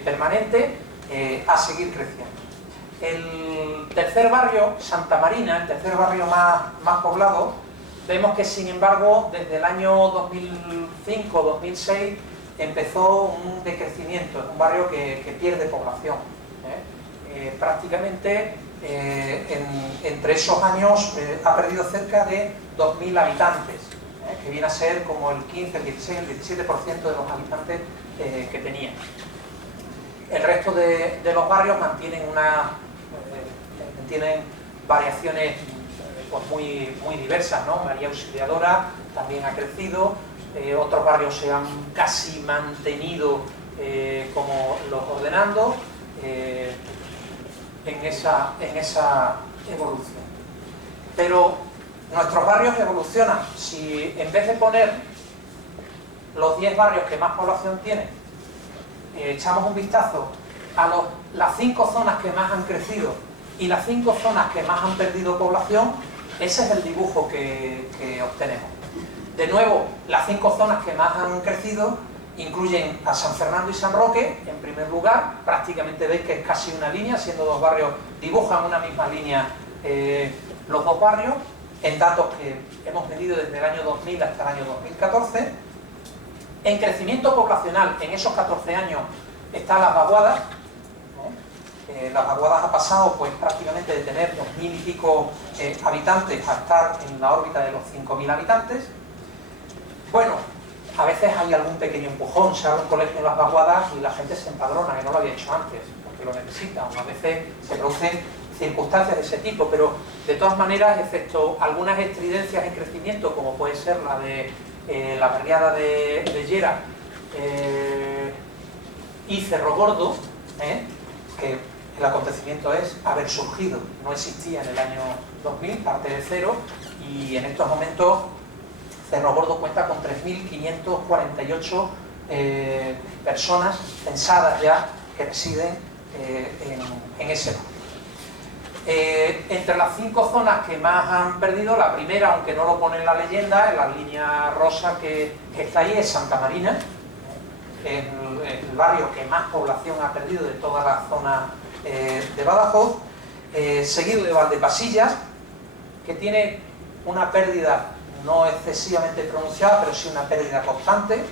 permanente a seguir creciendo. El tercer barrio, Santa Marina, el tercer barrio más poblado, vemos que sin embargo desde el año 2005-2006 empezó un decrecimiento, es un barrio que pierde población. Prácticamente entre esos años ha perdido cerca de 2.000 habitantes, que viene a ser como el 15, el 16, el 17% de los habitantes que tenía. El resto de los barrios mantienen variaciones pues muy diversas, ¿no? María Auxiliadora también ha crecido, otros barrios se han casi mantenido como los Ordenando, en esa evolución. Pero nuestros barrios evolucionan. Si en vez de poner los 10 barrios que más población tienen, echamos un vistazo a las 5 zonas que más han crecido y las 5 zonas que más han perdido población, ese es el dibujo que obtenemos. De nuevo, las 5 zonas que más han crecido incluyen a San Fernando y San Roque, en primer lugar. Prácticamente veis que es casi una línea, siendo dos barrios, dibujan una misma línea los dos barrios, en datos que hemos medido desde el año 2000 hasta el año 2014. En crecimiento poblacional, en esos 14 años, están Las Vaguadas. Las Vaguadas ha pasado pues prácticamente de tener 2.000 y pico habitantes a estar en la órbita de los 5.000 habitantes. Bueno, a veces hay algún pequeño empujón, se abre un colegio en Las Vaguadas y la gente se empadrona, que no lo había hecho antes, porque lo necesita, o a veces se producen circunstancias de ese tipo, pero de todas maneras, excepto algunas estridencias en crecimiento, como puede ser la de la barriada de Llera y Cerro Gordo, que el acontecimiento es haber surgido, no existía en el año 2000, parte de cero, y en estos momentos Cerro Gordo cuenta con 3.548 personas censadas ya que residen en ese barrio. Entre las 5 zonas que más han perdido, la primera, aunque no lo pone en la leyenda, en la línea rosa que está ahí, es Santa Marina, el barrio que más población ha perdido de toda la zona de Badajoz, seguido de Valdepasillas, que tiene una pérdida no excesivamente pronunciada, pero sí una pérdida constante,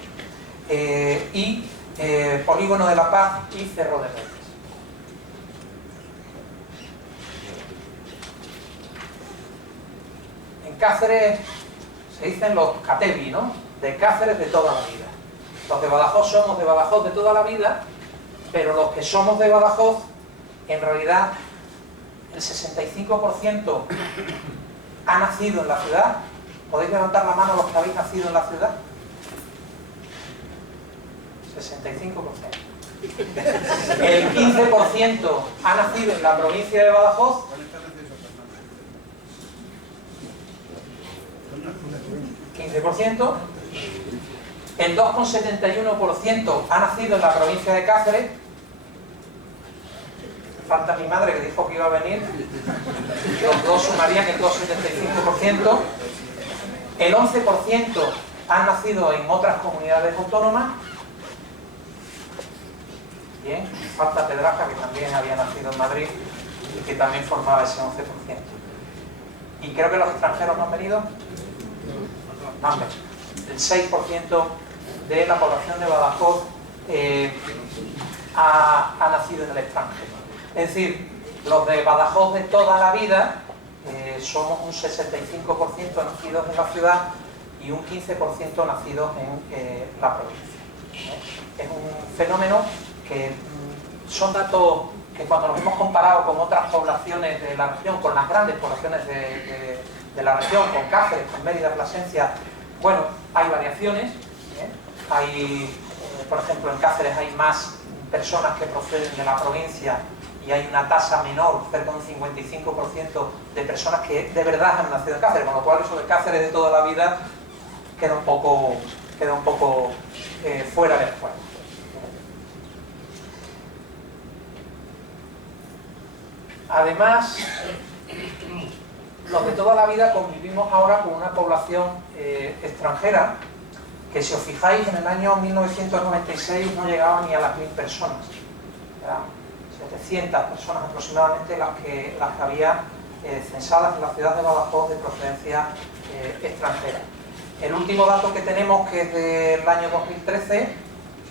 y Polígono de la Paz y Cerro de Reyes. En Cáceres se dicen los catebi, ¿no? De Cáceres de toda la vida. Los de Badajoz somos de Badajoz de toda la vida, pero los que somos de Badajoz, en realidad, el 65% ha nacido en la ciudad. ¿Podéis levantar la mano los que habéis nacido en la ciudad? 65%. El 15% ha nacido en la provincia de Badajoz. ¿15%? El 2,71% ha nacido en la provincia de Cáceres. falta mi madre que dijo que iba a venir, los dos sumarían el 2,75%, el 11% han nacido en otras comunidades autónomas, bien, falta Pedraja, que también había nacido en Madrid y que también formaba ese 11%. Y creo que los extranjeros no han venido, no han venido. El 6% de la población de Badajoz ha nacido en el extranjero. Es decir, los de Badajoz de toda la vida somos un 65% nacidos en la ciudad y un 15% nacidos en la provincia. Es un fenómeno que son datos que cuando los hemos comparado con otras poblaciones de la región, con las grandes poblaciones de la región, con Cáceres, con Mérida, Plasencia, bueno, hay variaciones. Por ejemplo, en Cáceres hay más personas que proceden de la provincia y hay una tasa menor, cerca de un 55% de personas que de verdad han nacido en Cáceres, con lo cual eso de Cáceres de toda la vida queda un poco fuera del juego. Además, los de toda la vida convivimos ahora con una población extranjera que, si os fijáis, en el año 1996 no llegaba ni a las 1000 personas. Eran 700 personas aproximadamente las que había censadas en la ciudad de Badajoz de procedencia extranjera. El último dato que tenemos, que es del año 2013,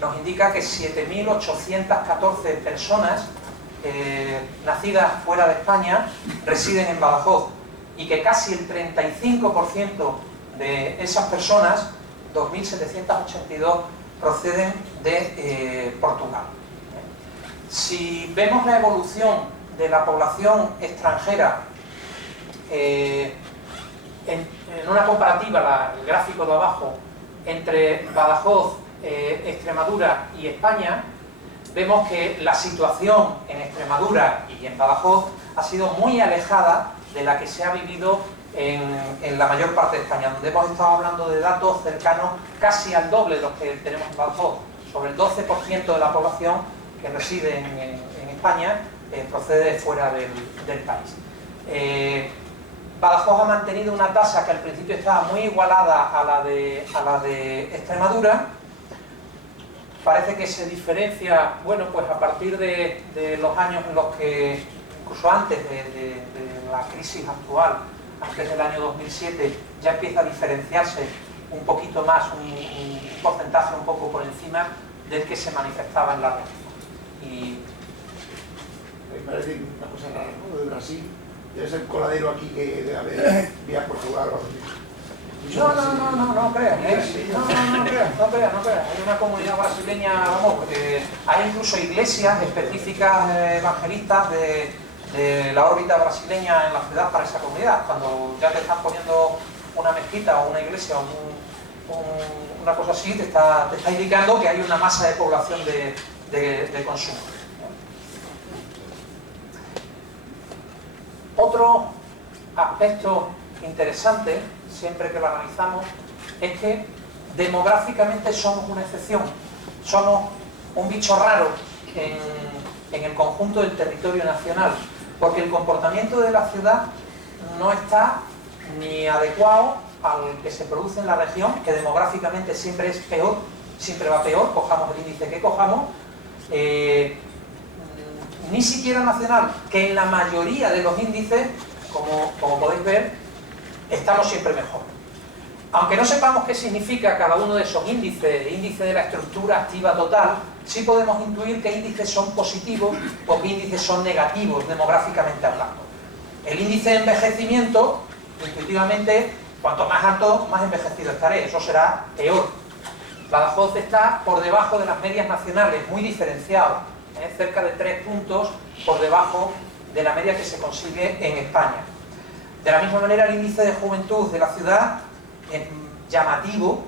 nos indica que 7.814 personas nacidas fuera de España residen en Badajoz y que casi el 35% de esas personas, 2.782, proceden de Portugal. Si vemos la evolución de la población extranjera en una comparativa, el gráfico de abajo, entre Badajoz, Extremadura y España, vemos que la situación en Extremadura y en Badajoz ha sido muy alejada de la que se ha vivido en la mayor parte de España, donde hemos estado hablando de datos cercanos casi al doble de los que tenemos en Badajoz. Sobre el 12% de la población que reside en España procede de fuera del país. Badajoz ha mantenido una tasa que al principio estaba muy igualada a la de Extremadura. Parece que se diferencia, bueno, pues a partir de los años en los que, incluso antes de la crisis actual, antes del año 2007, ya empieza a diferenciarse un poquito más, un porcentaje un poco por encima del que se manifestaba en la región. Y me parece una cosa rara, ¿no? De Brasil, debe ser coladero aquí que debe haber vía Portugal o algo así. No creas, no creas. Hay una comunidad brasileña, vamos, hay incluso iglesias específicas evangelistas de la órbita brasileña en la ciudad para esa comunidad. Cuando ya te están poniendo una mezquita o una iglesia o una cosa así, te está indicando que hay una masa de población de consumo. Otro aspecto interesante, siempre que lo analizamos, es que demográficamente somos una excepción, somos un bicho raro en el conjunto del territorio nacional, porque el comportamiento de la ciudad no está ni adecuado al que se produce en la región, que demográficamente siempre es peor, siempre va peor, cojamos el índice que cojamos, ni siquiera nacional, que en la mayoría de los índices, como podéis ver, estamos siempre mejor. Aunque no sepamos qué significa cada uno de esos índices, índice de la estructura activa total, sí podemos intuir qué índices son positivos o qué índices son negativos, demográficamente hablando. El índice de envejecimiento, intuitivamente, cuanto más alto, más envejecido estaré, eso será peor. Badajoz está por debajo de las medias nacionales, muy diferenciado, cerca de 3 puntos por debajo de la media que se consigue en España. De la misma manera, el índice de juventud de la ciudad es llamativo,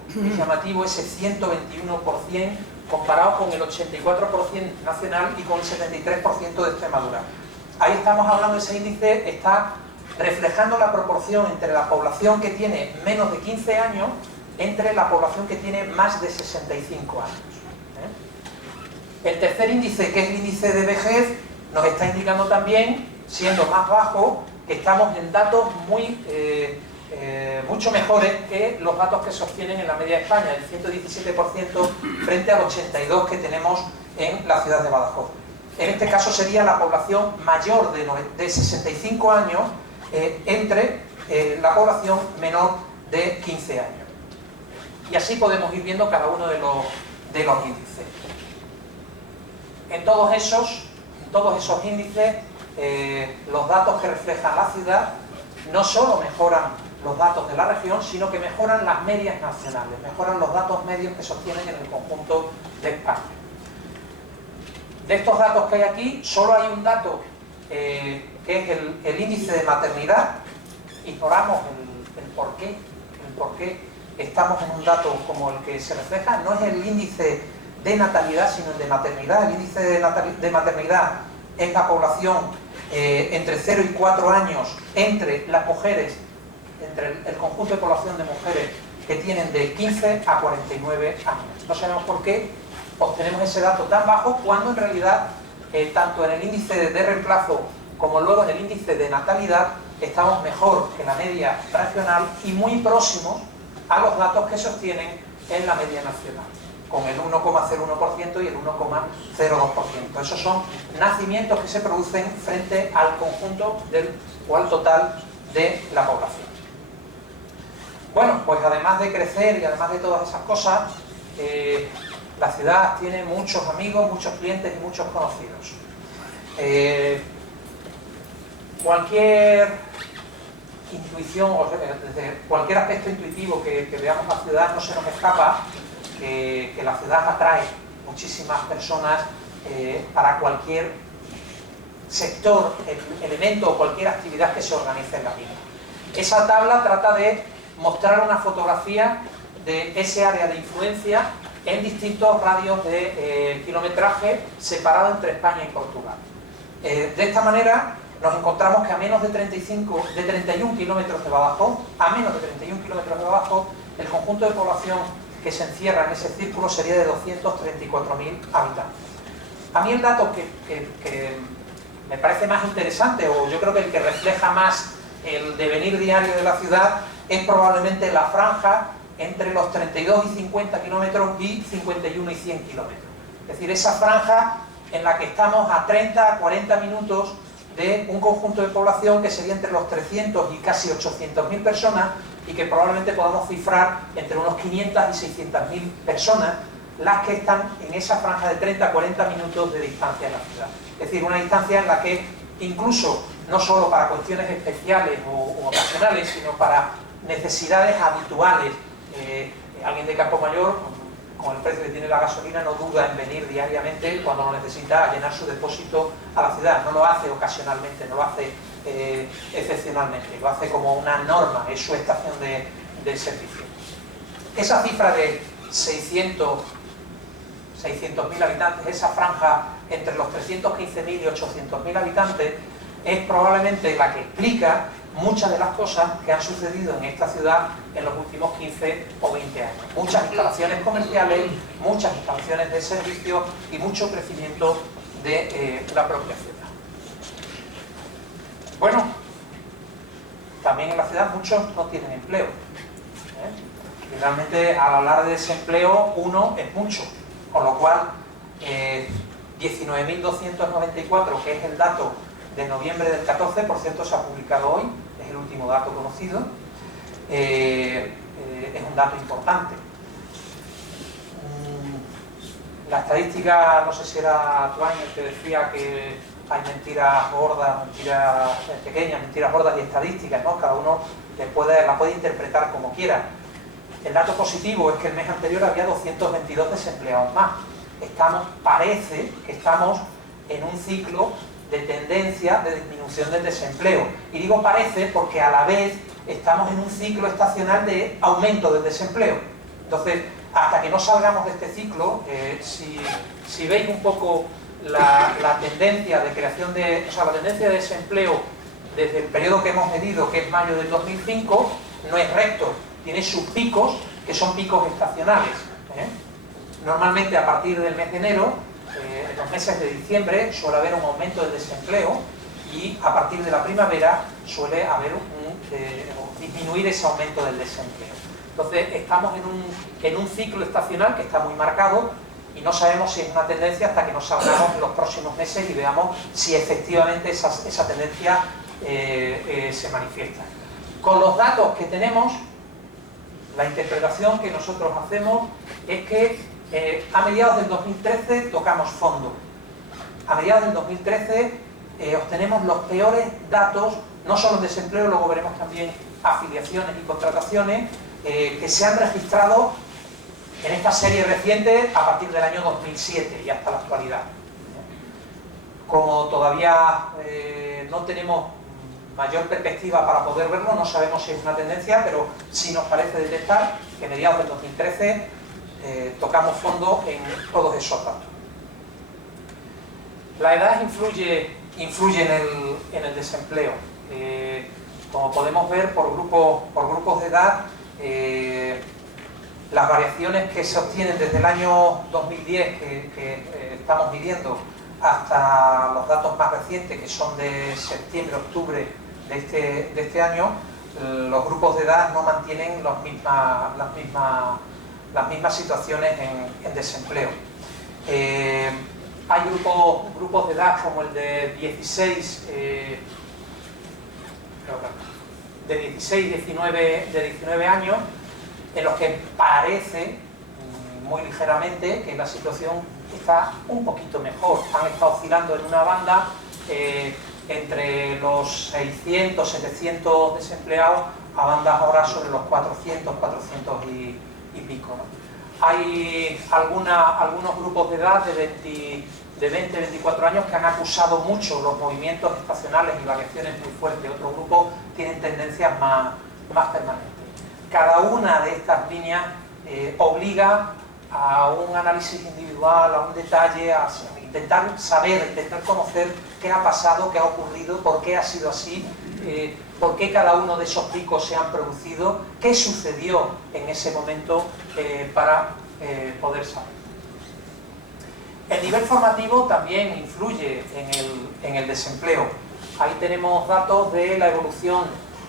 ese 121% comparado con el 84% nacional y con el 73% de Extremadura. Ahí estamos hablando, ese índice está reflejando la proporción entre la población que tiene menos de 15 años entre la población que tiene más de 65 años. El tercer índice, que es el índice de vejez, nos está indicando también, siendo más bajo, que estamos en datos mucho mejores que los datos que sostienen en la media de España, el 117% frente al 82% que tenemos en la ciudad de Badajoz. En este caso sería la población mayor de 65 años entre la población menor de 15 años. Y así podemos ir viendo cada uno de los índices. En todos esos índices, los datos que reflejan la ciudad no solo mejoran los datos de la región, sino que mejoran las medias nacionales, mejoran los datos medios que sostienen en el conjunto de España. De estos datos que hay aquí, solo hay un dato que es el índice de maternidad. Ignoramos el por qué estamos en un dato como el que se refleja. No es el índice de natalidad, sino el de maternidad. El índice de maternidad es la población entre 0 y 4 años entre las mujeres, entre el conjunto de población de mujeres que tienen de 15 a 49 años. No sabemos por qué obtenemos ese dato tan bajo cuando en realidad tanto en el índice de reemplazo como luego en el índice de natalidad estamos mejor que la media regional y muy próximos a los datos que sostienen en la media nacional, con el 1,01% y el 1,02%. Esos son nacimientos que se producen frente al conjunto o al total de la población. Bueno, pues además de crecer y además de todas esas cosas, la ciudad tiene muchos amigos, muchos clientes y muchos conocidos. Cualquier intuición, o desde cualquier aspecto intuitivo que veamos la ciudad, no se nos escapa que la ciudad atrae muchísimas personas para cualquier sector, elemento o cualquier actividad que se organice en la misma. Esa tabla trata de mostrar una fotografía de ese área de influencia en distintos radios de kilometraje separado entre España y Portugal. De esta manera nos encontramos que a menos de 31 kilómetros de Badajoz, el conjunto de población que se encierra en ese círculo sería de 234.000 habitantes. A mí el dato que me parece más interesante, o yo creo que el que refleja más el devenir diario de la ciudad, es probablemente la franja entre los 32 y 50 kilómetros y 51 y 100 kilómetros. Es decir, esa franja en la que estamos a 30 a 40 minutos de un conjunto de población que sería entre los 300 y casi 800.000 personas y que probablemente podamos cifrar entre unos 500 y 600.000 personas las que están en esa franja de 30 a 40 minutos de distancia en la ciudad. Es decir, una distancia en la que incluso no solo para cuestiones especiales o ocasionales, sino para necesidades habituales, alguien de Campomayor, con el precio que tiene la gasolina, no duda en venir diariamente cuando lo necesita a llenar su depósito a la ciudad. No lo hace ocasionalmente, no lo hace excepcionalmente, lo hace como una norma, es su estación de servicio. Esa cifra de 600.000 habitantes, esa franja entre los 315.000 y 800.000 habitantes, es probablemente la que explica muchas de las cosas que han sucedido en esta ciudad en los últimos 15 o 20 años. Muchas instalaciones comerciales, muchas instalaciones de servicios y mucho crecimiento de la propia ciudad. Bueno, también en la ciudad muchos no tienen empleo. Y realmente al hablar de desempleo, uno es mucho, con lo cual 19.294, que es el dato de noviembre del 14, por cierto se ha publicado hoy, es el último dato conocido, es un dato importante. La estadística, no sé si era Twain el que decía que hay mentiras gordas, mentiras pequeñas, mentiras gordas y estadísticas, ¿no? Cada uno la puede interpretar como quiera. El dato positivo es que el mes anterior había 222 desempleados más. Parece que estamos en un ciclo de tendencia de disminución del desempleo. Y digo parece porque a la vez estamos en un ciclo estacional de aumento del desempleo. Entonces, hasta que no salgamos de este ciclo, si veis un poco la tendencia de creación la tendencia de desempleo desde el periodo que hemos medido, que es mayo del 2005, no es recto, tiene sus picos, que son picos estacionales. Normalmente a partir del mes de enero, los meses de diciembre suele haber un aumento del desempleo y a partir de la primavera suele haber disminuir ese aumento del desempleo. Entonces estamos en un ciclo estacional que está muy marcado y no sabemos si es una tendencia hasta que nos salgamos en los próximos meses y veamos si efectivamente esa tendencia se manifiesta. Con los datos que tenemos, la interpretación que nosotros hacemos es que a mediados del 2013 tocamos fondo. A mediados del 2013 obtenemos los peores datos, no solo en desempleo, luego veremos también afiliaciones y contrataciones, que se han registrado en esta serie reciente a partir del año 2007 y hasta la actualidad. Como todavía no tenemos mayor perspectiva para poder verlo, no sabemos si es una tendencia, pero sí nos parece detectar que a mediados del 2013 tocamos fondo en todos esos datos. La edad influye en el desempleo. Como podemos ver por grupos de edad, las variaciones que se obtienen desde el año 2010 que estamos midiendo hasta los datos más recientes, que son de septiembre-octubre de este año, los grupos de edad no mantienen las mismas situaciones en desempleo. Hay grupos de edad como el de 19 años, en los que parece muy ligeramente que la situación está un poquito mejor. Han estado oscilando en una banda entre los 600, 700 desempleados a bandas ahora sobre los 400 y pico, ¿no? Hay algunos grupos de edad de 20, 24 años que han acusado mucho los movimientos estacionales y variaciones muy fuertes. Otros grupos tienen tendencias más permanentes. Cada una de estas líneas obliga a un análisis individual, a un detalle, a intentar saber, intentar conocer qué ha pasado, qué ha ocurrido, por qué ha sido así, por qué cada uno de esos picos se han producido, qué sucedió en ese momento para poder saber. El nivel formativo también influye en el desempleo. Ahí tenemos datos de la evolución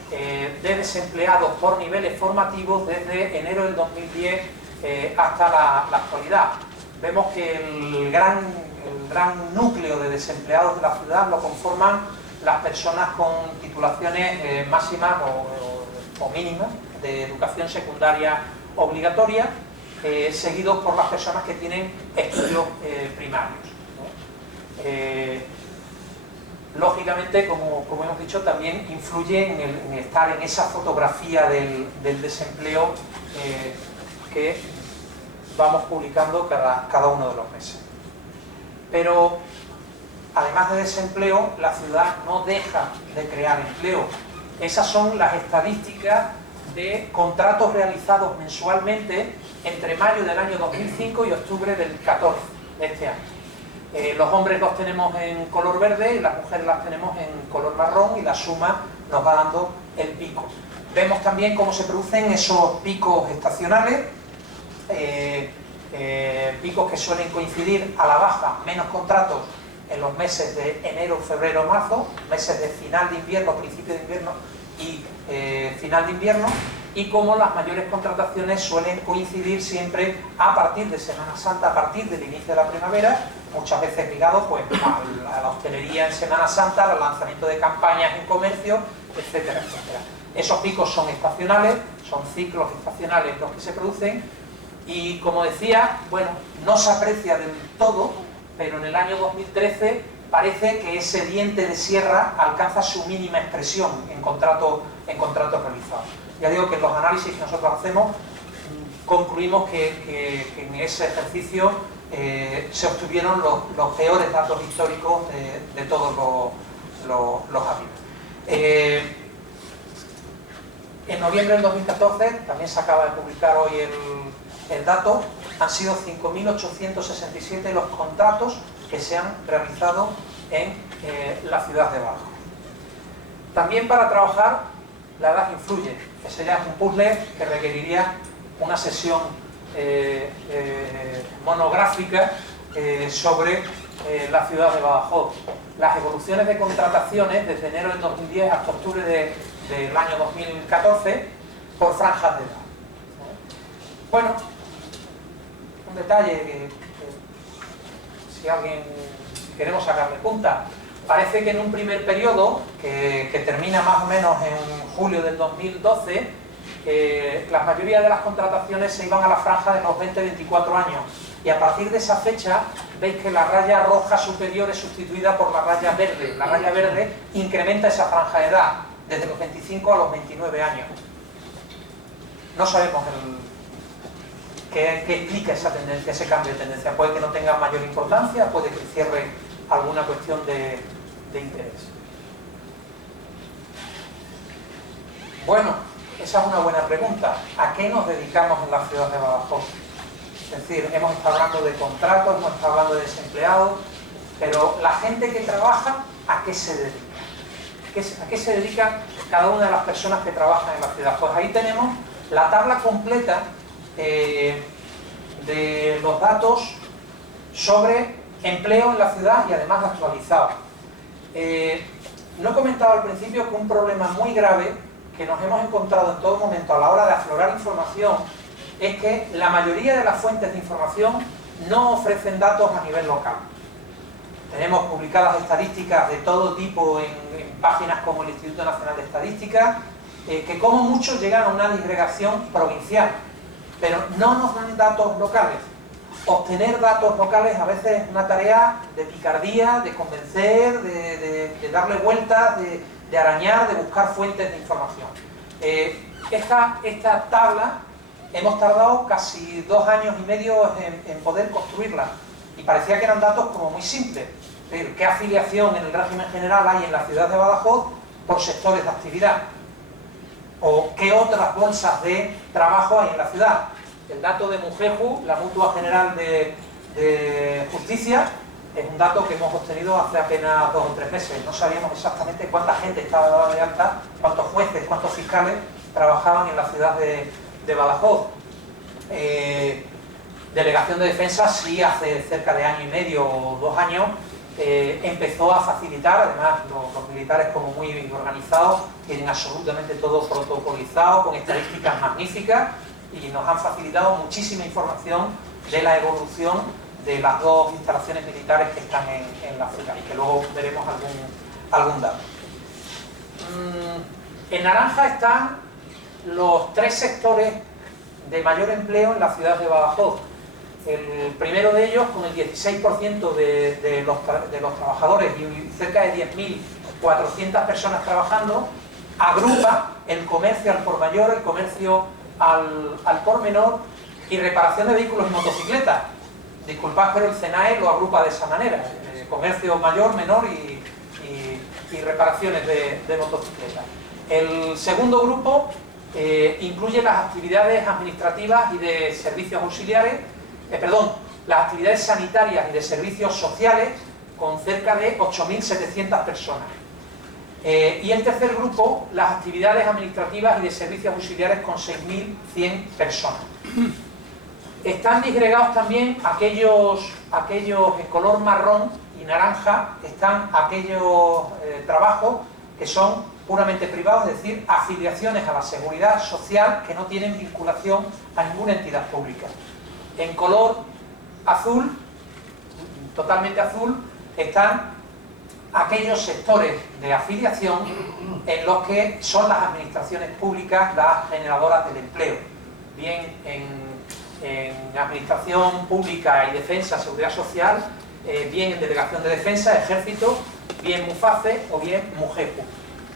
de desempleados por niveles formativos desde enero del 2010 hasta la actualidad. Vemos que el gran núcleo de desempleados de la ciudad lo conforman las personas con titulaciones máximas o mínimas de educación secundaria obligatoria, seguidos por las personas que tienen estudios primarios, ¿no? Lógicamente, como hemos dicho, también influye en estar en esa fotografía del desempleo que vamos publicando cada uno de los meses. Pero, además de desempleo, la ciudad no deja de crear empleo. Esas son las estadísticas de contratos realizados mensualmente entre mayo del año 2005 y octubre del 14 de este año. Los hombres los tenemos en color verde y las mujeres las tenemos en color marrón, y la suma nos va dando el pico. Vemos también cómo se producen esos picos estacionales, picos que suelen coincidir a la baja, menos contratos en los meses de enero, febrero, marzo, meses de final de invierno, principio de invierno y final de invierno, y cómo las mayores contrataciones suelen coincidir siempre a partir de Semana Santa, a partir del inicio de la primavera, muchas veces ligado pues, a la hostelería en Semana Santa, al lanzamiento de campañas en comercio, etcétera, etcétera. Esos picos son estacionales, son ciclos estacionales los que se producen, y como decía, bueno, no se aprecia del todo, pero en el año 2013 parece que ese diente de sierra alcanza su mínima expresión en contratos realizados. Ya digo que en los análisis que nosotros hacemos concluimos que en ese ejercicio se obtuvieron los peores datos históricos de todos los años. En noviembre del 2014, también se acaba de publicar hoy el dato, han sido 5.867 los contratos que se han realizado en la ciudad de Badajoz. También para trabajar la edad influye. Ese ya es un puzzle que requeriría una sesión monográfica sobre la ciudad de Badajoz. Las evoluciones de contrataciones desde enero del 2010 hasta octubre del año 2014 por franjas de edad. Bueno, un detalle que si queremos sacarle punta, parece que en un primer periodo, que termina más o menos en julio del 2012, la mayoría de las contrataciones se iban a la franja de los 20-24 años, y a partir de esa fecha veis que la raya roja superior es sustituida por la raya verde. La raya verde incrementa esa franja de edad, desde los 25 a los 29 años. No sabemos qué explica esa tendencia, ese cambio de tendencia. Puede que no tenga mayor importancia, puede que cierre alguna cuestión de interés. Bueno, esa es una buena pregunta. ¿A qué nos dedicamos en la ciudad de Badajoz? Es decir, hemos estado hablando de contratos, hemos estado hablando de desempleados, pero la gente que trabaja, ¿a qué se dedica? ¿A qué se dedican cada una de las personas que trabajan en la ciudad? Pues ahí tenemos la tabla completa de los datos sobre empleo en la ciudad y además actualizado. No he comentado al principio que un problema muy grave que nos hemos encontrado en todo momento a la hora de aflorar información es que la mayoría de las fuentes de información no ofrecen datos a nivel local. Tenemos publicadas estadísticas de todo tipo en páginas como el Instituto Nacional de Estadística, que como mucho llegan a una disgregación provincial, pero no nos dan datos locales. Obtener datos locales a veces es una tarea de picardía, de convencer, de darle vueltas, de arañar, de buscar fuentes de información. Esta tabla hemos tardado casi 2 años y medio en poder construirla, y parecía que eran datos como muy simples. Es decir, ¿qué afiliación en el régimen general hay en la ciudad de Badajoz por sectores de actividad? ¿O qué otras bolsas de trabajo hay en la ciudad? El dato de Mujeju, la Mutua General de Justicia, es un dato que hemos obtenido hace apenas 2 o 3 meses. No sabíamos exactamente cuánta gente estaba dada de alta, cuántos jueces, cuántos fiscales trabajaban en la ciudad de Badajoz. Delegación de Defensa sí, hace cerca de año y medio o 2 años empezó a facilitar, además los militares como muy organizados, tienen absolutamente todo protocolizado, con estadísticas magníficas, y nos han facilitado muchísima información de la evolución de las 2 instalaciones militares que están en la ciudad, y que luego veremos algún dato. En naranja están los 3 sectores de mayor empleo en la ciudad de Badajoz. El primero de ellos, con el 16% de los trabajadores y cerca de 10.400 personas trabajando, agrupa el comercio al por mayor, el comercio al por menor y reparación de vehículos y motocicletas. Disculpad, pero el CENAE lo agrupa de esa manera: comercio mayor, menor y reparaciones de motocicletas. El segundo grupo incluye las actividades administrativas y de servicios auxiliares, las actividades sanitarias y de servicios sociales, con cerca de 8.700 personas. Y el tercer grupo, las actividades administrativas y de servicios auxiliares, con 6.100 personas. Están disgregados también aquellos en color marrón y naranja, están aquellos trabajos que son puramente privados, es decir, afiliaciones a la seguridad social que no tienen vinculación a ninguna entidad pública. En color azul, totalmente azul, están aquellos sectores de afiliación en los que son las administraciones públicas las generadoras del empleo, bien en administración pública y defensa, seguridad social, bien en delegación de defensa, ejército, bien MUFACE o bien MUJEPU.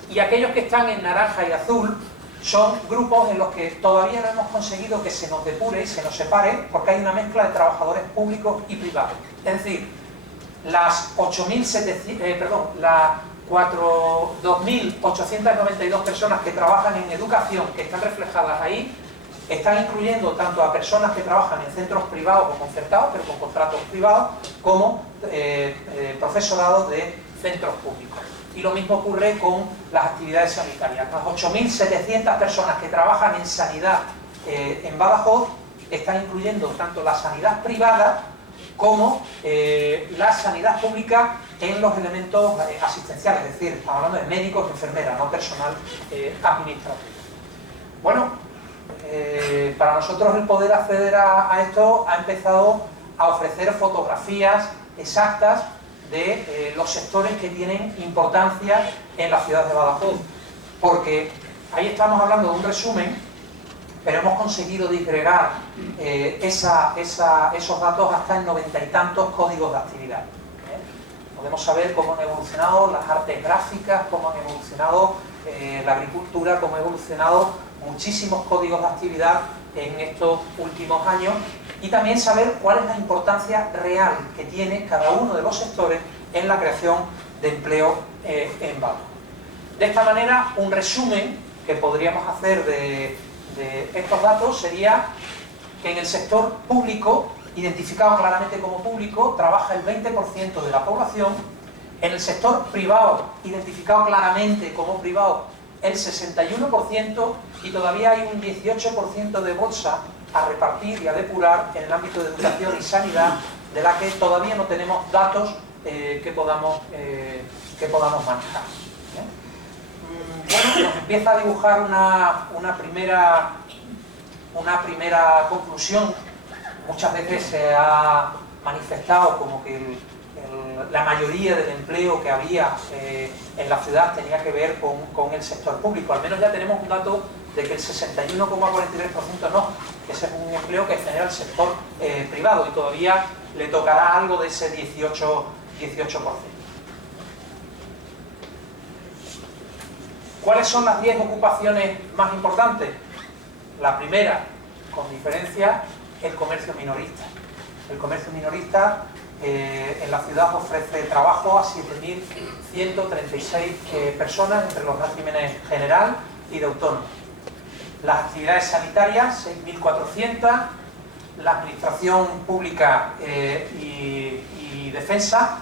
Y aquellos que están en naranja y azul son grupos en los que todavía no hemos conseguido que se nos depure y se nos separe, porque hay una mezcla de trabajadores públicos y privados. Es decir, las 2.892 personas que trabajan en educación, que están reflejadas ahí, están incluyendo tanto a personas que trabajan en centros privados o concertados, pero con contratos privados, como profesorado de centros públicos. Y lo mismo ocurre con las actividades sanitarias. Las 8.700 personas que trabajan en sanidad en Badajoz están incluyendo tanto la sanidad privada como la sanidad pública en los elementos asistenciales, es decir, estamos hablando de médicos, enfermeras, no personal administrativo. Bueno, para nosotros el poder acceder a esto ha empezado a ofrecer fotografías exactas de los sectores que tienen importancia en la ciudad de Badajoz, porque ahí estamos hablando de un resumen, pero hemos conseguido disgregar esos datos hasta en 90 y tantos códigos de actividad. Podemos saber cómo han evolucionado las artes gráficas, cómo han evolucionado la agricultura, cómo han evolucionado muchísimos códigos de actividad en estos últimos años, y también saber cuál es la importancia real que tiene cada uno de los sectores en la creación de empleo en Badajoz. De esta manera, un resumen que podríamos hacer de estos datos sería que en el sector público, identificado claramente como público, trabaja el 20% de la población. En el sector privado, identificado claramente como privado, el 61%, y todavía hay un 18% de bolsa a repartir y a depurar en el ámbito de educación y sanidad, de la que todavía no tenemos datos que podamos manejar. Bueno, nos empieza a dibujar una primera conclusión. Muchas veces se ha manifestado como que la mayoría del empleo que había en la ciudad tenía que ver con el sector público. Al menos ya tenemos un dato de que el 61,43% no, ese es un empleo que genera el sector privado, y todavía le tocará algo de ese 18%. ¿Cuáles son las 10 ocupaciones más importantes? La primera, con diferencia, el comercio minorista. El comercio minorista en la ciudad ofrece trabajo a 7.136 personas entre los regímenes general y de autónomo. Las actividades sanitarias, 6.400, la administración pública y defensa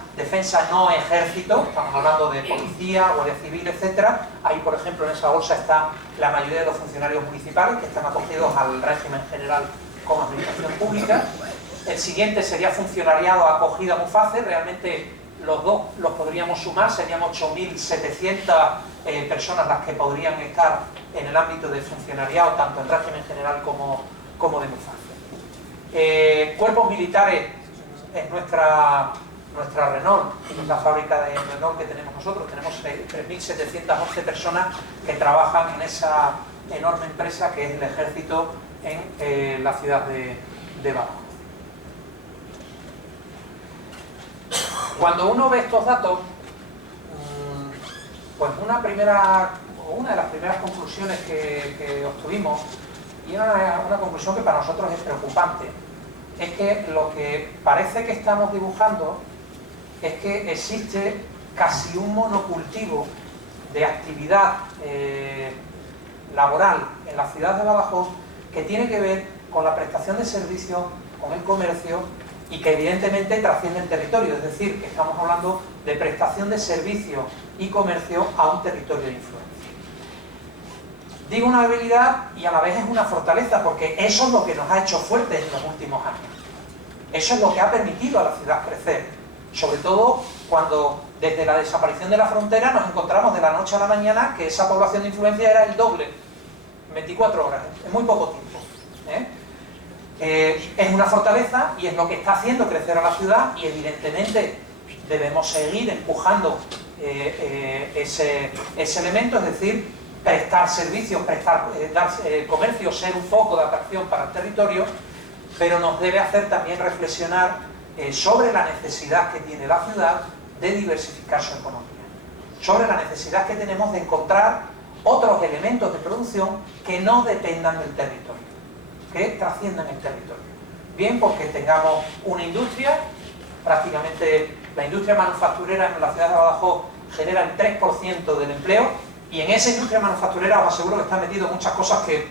no ejército, estamos hablando de policía, guardia civil, etcétera. Ahí, por ejemplo, en esa bolsa está la mayoría de los funcionarios municipales que están acogidos al régimen general como administración pública. El siguiente sería funcionariado acogida MUFACE. Realmente los dos los podríamos sumar, serían 8.700 personas las que podrían estar en el ámbito de funcionariado, tanto en régimen general como de MUFACE. Cuerpos militares es nuestra Renault, es la fábrica de Renault que tenemos nosotros. Tenemos 3.711 personas que trabajan en esa enorme empresa que es el Ejército en la ciudad de Badajoz. Cuando uno ve estos datos, pues una de las primeras conclusiones que obtuvimos, y una conclusión que para nosotros es preocupante, es que lo que parece que estamos dibujando es que existe casi un monocultivo de actividad laboral en la ciudad de Badajoz que tiene que ver con la prestación de servicios, con el comercio, y que evidentemente trasciende el territorio, es decir, que estamos hablando de prestación de servicios y comercio a un territorio de influencia. Digo una debilidad y a la vez es una fortaleza, porque eso es lo que nos ha hecho fuertes en los últimos años. Eso es lo que ha permitido a la ciudad crecer, sobre todo cuando desde la desaparición de la frontera nos encontramos de la noche a la mañana que esa población de influencia era el doble, en 24 horas, en muy poco tiempo. Es una fortaleza y es lo que está haciendo crecer a la ciudad, y evidentemente debemos seguir empujando ese elemento, es decir, prestar servicios, dar comercio, ser un foco de atracción para el territorio, pero nos debe hacer también reflexionar sobre la necesidad que tiene la ciudad de diversificar su economía, sobre la necesidad que tenemos de encontrar otros elementos de producción que no dependan del territorio, que trasciendan el territorio. Bien, porque tengamos una industria, prácticamente la industria manufacturera en la ciudad de Badajoz genera el 3% del empleo, y en esa industria manufacturera os aseguro que están metidos muchas cosas que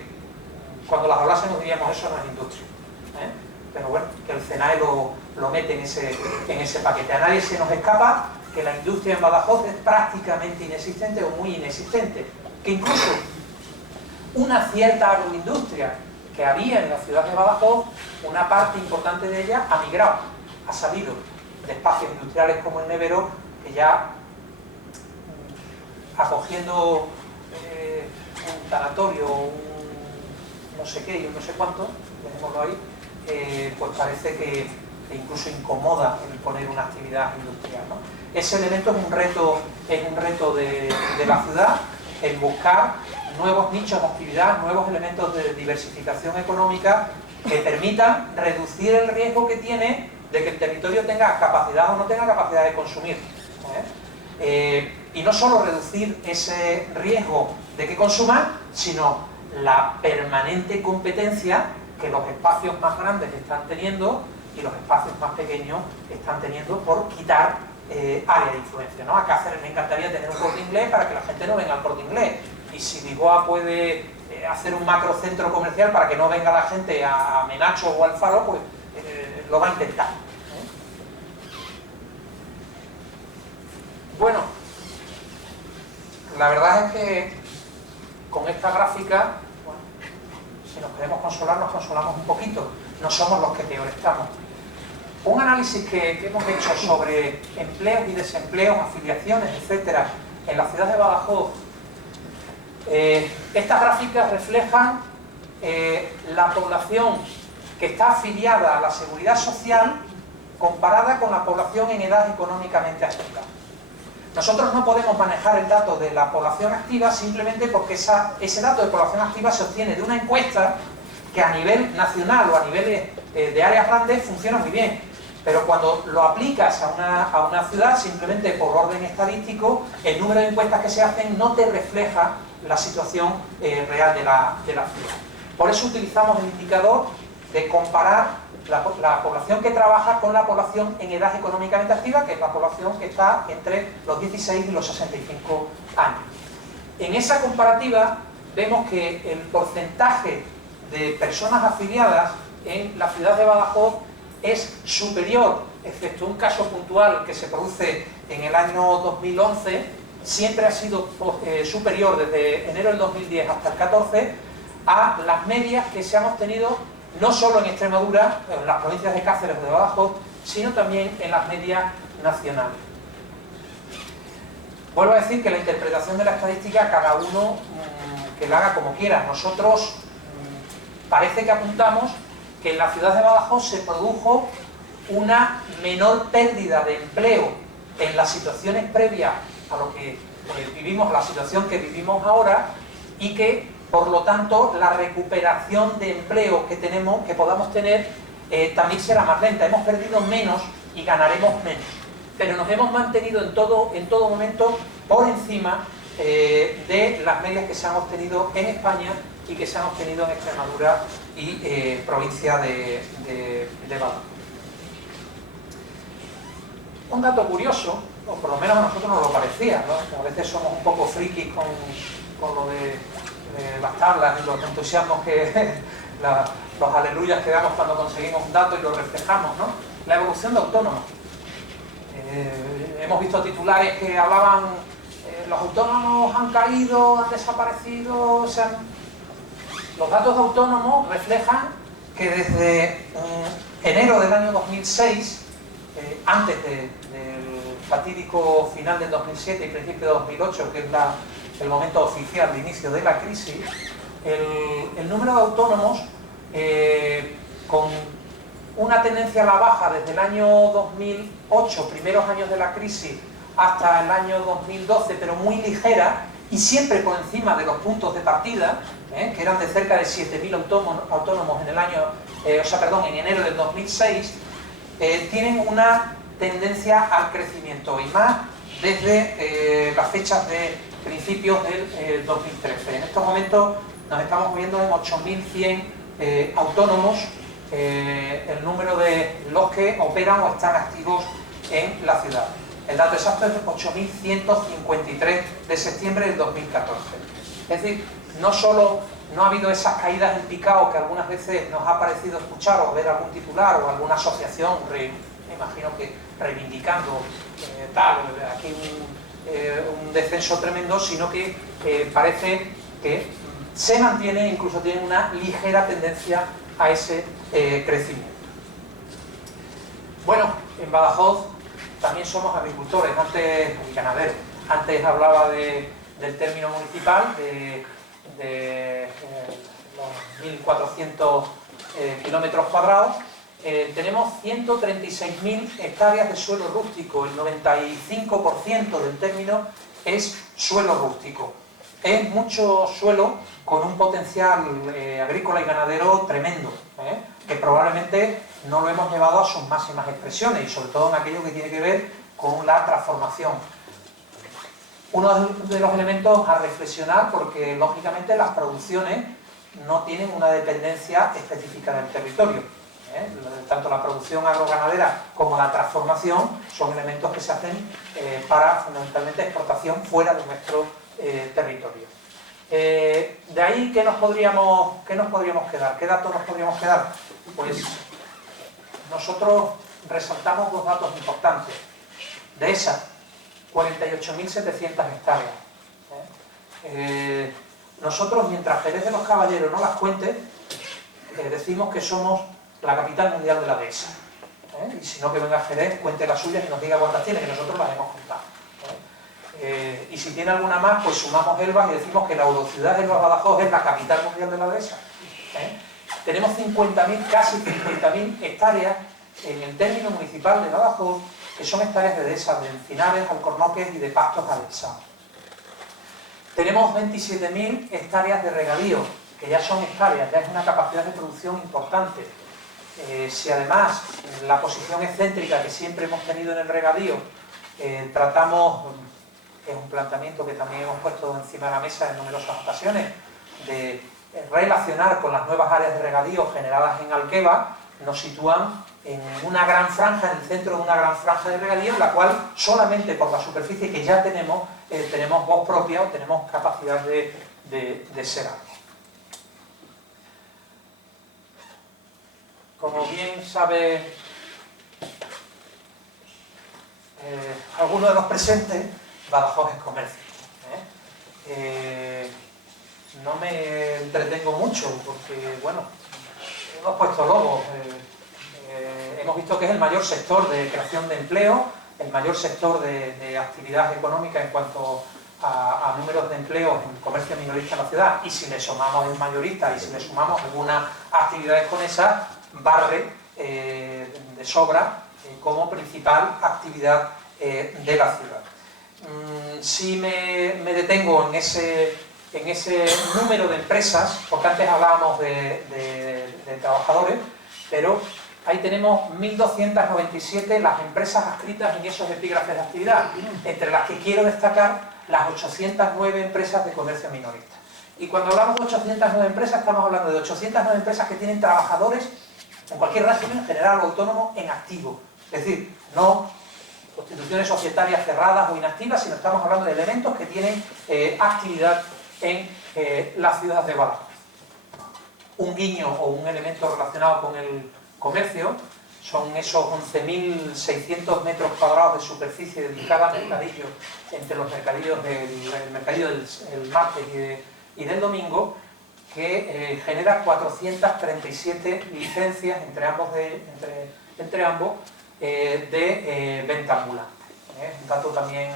cuando las hablásemos diríamos eso no es industria. Pero bueno, que el CENAE lo mete en ese paquete. A nadie se nos escapa que la industria en Badajoz es prácticamente inexistente o muy inexistente, que incluso una cierta agroindustria que había en la ciudad de Badajoz, una parte importante de ella ha migrado. ha salido de espacios industriales como el Nevero, que ya acogiendo un tanatorio, un no sé qué y un no sé cuánto, dejémoslo ahí, pues parece que incluso incomoda el poner una actividad industrial, ¿no? Ese elemento es un reto de la ciudad, el buscar nuevos nichos de actividad, nuevos elementos de diversificación económica que permitan reducir el riesgo que tiene de que el territorio tenga capacidad o no tenga capacidad de consumir, y no solo reducir ese riesgo de que consuman, sino la permanente competencia que los espacios más grandes están teniendo y los espacios más pequeños están teniendo por quitar área de influencia, ¿no? A Cáceres le encantaría tener un Corte Inglés para que la gente no venga al Corte Inglés, y si Lisboa puede hacer un macrocentro comercial para que no venga la gente a Menacho o al Faro, pues lo va a intentar. Bueno, la verdad es que con esta gráfica, bueno, si nos queremos consolar, nos consolamos un poquito. No somos los que peor estamos. Un análisis que hemos hecho sobre empleos y desempleos, afiliaciones, etcétera, en la ciudad de Badajoz, estas gráficas reflejan la población que está afiliada a la seguridad social comparada con la población en edad económicamente activa. Nosotros no podemos manejar el dato de la población activa simplemente porque ese dato de población activa se obtiene de una encuesta que a nivel nacional o a nivel de áreas grandes funciona muy bien. Pero cuando lo aplicas a una ciudad, simplemente por orden estadístico, el número de encuestas que se hacen no te refleja la situación real de la ciudad. Por eso utilizamos el indicador de comparar la población que trabaja con la población en edad económicamente activa, que es la población que está entre los 16 y los 65 años. En esa comparativa vemos que el porcentaje de personas afiliadas en la ciudad de Badajoz es superior, excepto un caso puntual que se produce en el año 2011, siempre ha sido superior desde enero del 2010 hasta el 14 a las medias que se han obtenido no solo en Extremadura, en las provincias de Cáceres o de Badajoz, sino también en las medias nacionales. Vuelvo a decir que la interpretación de la estadística, cada uno que la haga como quiera. Nosotros parece que apuntamos que en la ciudad de Badajoz se produjo una menor pérdida de empleo en las situaciones previas a lo que vivimos, la situación que vivimos ahora, y que por lo tanto la recuperación de empleo que podamos tener también será más lenta. Hemos perdido menos y ganaremos menos, pero nos hemos mantenido en todo momento por encima de las medias que se han obtenido en España y que se han obtenido en Extremadura y provincia de Badajoz. Un dato curioso, o por lo menos a nosotros nos lo parecía, ¿no? A veces somos un poco frikis con lo de las tablas y los entusiasmos los aleluyas que damos cuando conseguimos un dato y lo reflejamos, ¿no? La evolución de autónomos. Hemos visto titulares que hablaban los autónomos han caído, han desaparecido, Los datos de autónomos reflejan que desde enero del año 2006, antes del fatídico final del 2007 y principio de 2008, que es el momento oficial de inicio de la crisis, el número de autónomos, con una tendencia a la baja desde el año 2008, primeros años de la crisis, hasta el año 2012, pero muy ligera y siempre por encima de los puntos de partida, que eran de cerca de 7.000 autónomos en enero del 2006, tienen una tendencia al crecimiento, y más desde las fechas de principios del 2013. En estos momentos nos estamos moviendo en 8.100 autónomos, el número de los que operan o están activos en la ciudad. El dato exacto es 8.153 de septiembre del 2014. Es decir, no solo no ha habido esas caídas en picado que algunas veces nos ha parecido escuchar o ver algún titular o alguna asociación, me imagino que reivindicando aquí un descenso tremendo, sino que parece que se mantiene, incluso tiene una ligera tendencia a ese crecimiento. Bueno, en Badajoz también somos agricultores y ganaderos. Antes hablaba del término municipal, de los 1.400 kilómetros cuadrados. Tenemos 136.000 hectáreas de suelo rústico, el 95% del término es suelo rústico. Es mucho suelo con un potencial agrícola y ganadero tremendo, que probablemente no lo hemos llevado a sus máximas expresiones, y sobre todo en aquello que tiene que ver con la transformación. Uno de los elementos a reflexionar, porque lógicamente las producciones no tienen una dependencia específica del territorio. Tanto la producción agroganadera como la transformación son elementos que se hacen para fundamentalmente exportación fuera de nuestro territorio. De ahí, ¿qué nos podríamos quedar? ¿Qué datos nos podríamos quedar? Pues nosotros resaltamos dos datos importantes. De esas 48.700 hectáreas. Nosotros, mientras Jerez de los Caballeros no las cuente, decimos que somos la capital mundial de la dehesa. Y si no, que venga Jerez, cuente las suyas y nos diga cuántas tiene, que nosotros las hemos contado. Y si tiene alguna más, pues sumamos Elvas y decimos que la eurociudad de Badajoz es la capital mundial de la dehesa. Tenemos 50.000, casi 50.000 hectáreas en el término municipal de Badajoz, que son hectáreas de dehesa, de encinares, alcornoques y de pastos adhesados. Tenemos 27.000 hectáreas de regadío, que ya son hectáreas, ya es una capacidad de producción importante. Si además la posición excéntrica que siempre hemos tenido en el regadío, tratamos, es un planteamiento que también hemos puesto encima de la mesa en numerosas ocasiones, de relacionar con las nuevas áreas de regadío generadas en Alqueva, nos sitúan en una gran franja, en el centro de una gran franja de regadío, en la cual solamente por la superficie que ya tenemos, tenemos voz propia o tenemos capacidad de ser algo. Como bien sabe alguno de los presentes, Badajoz es comercio. No me entretengo mucho porque, bueno, hemos puesto logos. Hemos visto que es el mayor sector de creación de empleo, el mayor sector de actividad económica en cuanto a números de empleos en comercio minorista en la ciudad, y si le sumamos el mayorista y si le sumamos algunas actividades con esas, barre de sobra como principal actividad de la ciudad. Si me detengo en ese número de empresas, porque antes hablábamos de trabajadores, pero ahí tenemos 1.297 las empresas adscritas en esos epígrafes de actividad, entre las que quiero destacar las 809 empresas de comercio minorista. Y cuando hablamos de 809 empresas, estamos hablando de 809 empresas que tienen trabajadores en cualquier régimen general o autónomo en activo. Es decir, no constituciones societarias cerradas o inactivas, sino estamos hablando de elementos que tienen actividad en la ciudad de Badajoz. Un guiño o un elemento relacionado con el comercio son esos 11.600 metros cuadrados de superficie dedicada al mercadillo, entre los mercadillos del mercadillo del martes y del domingo, que genera 437 licencias entre ambos de venta ambulante. Un dato también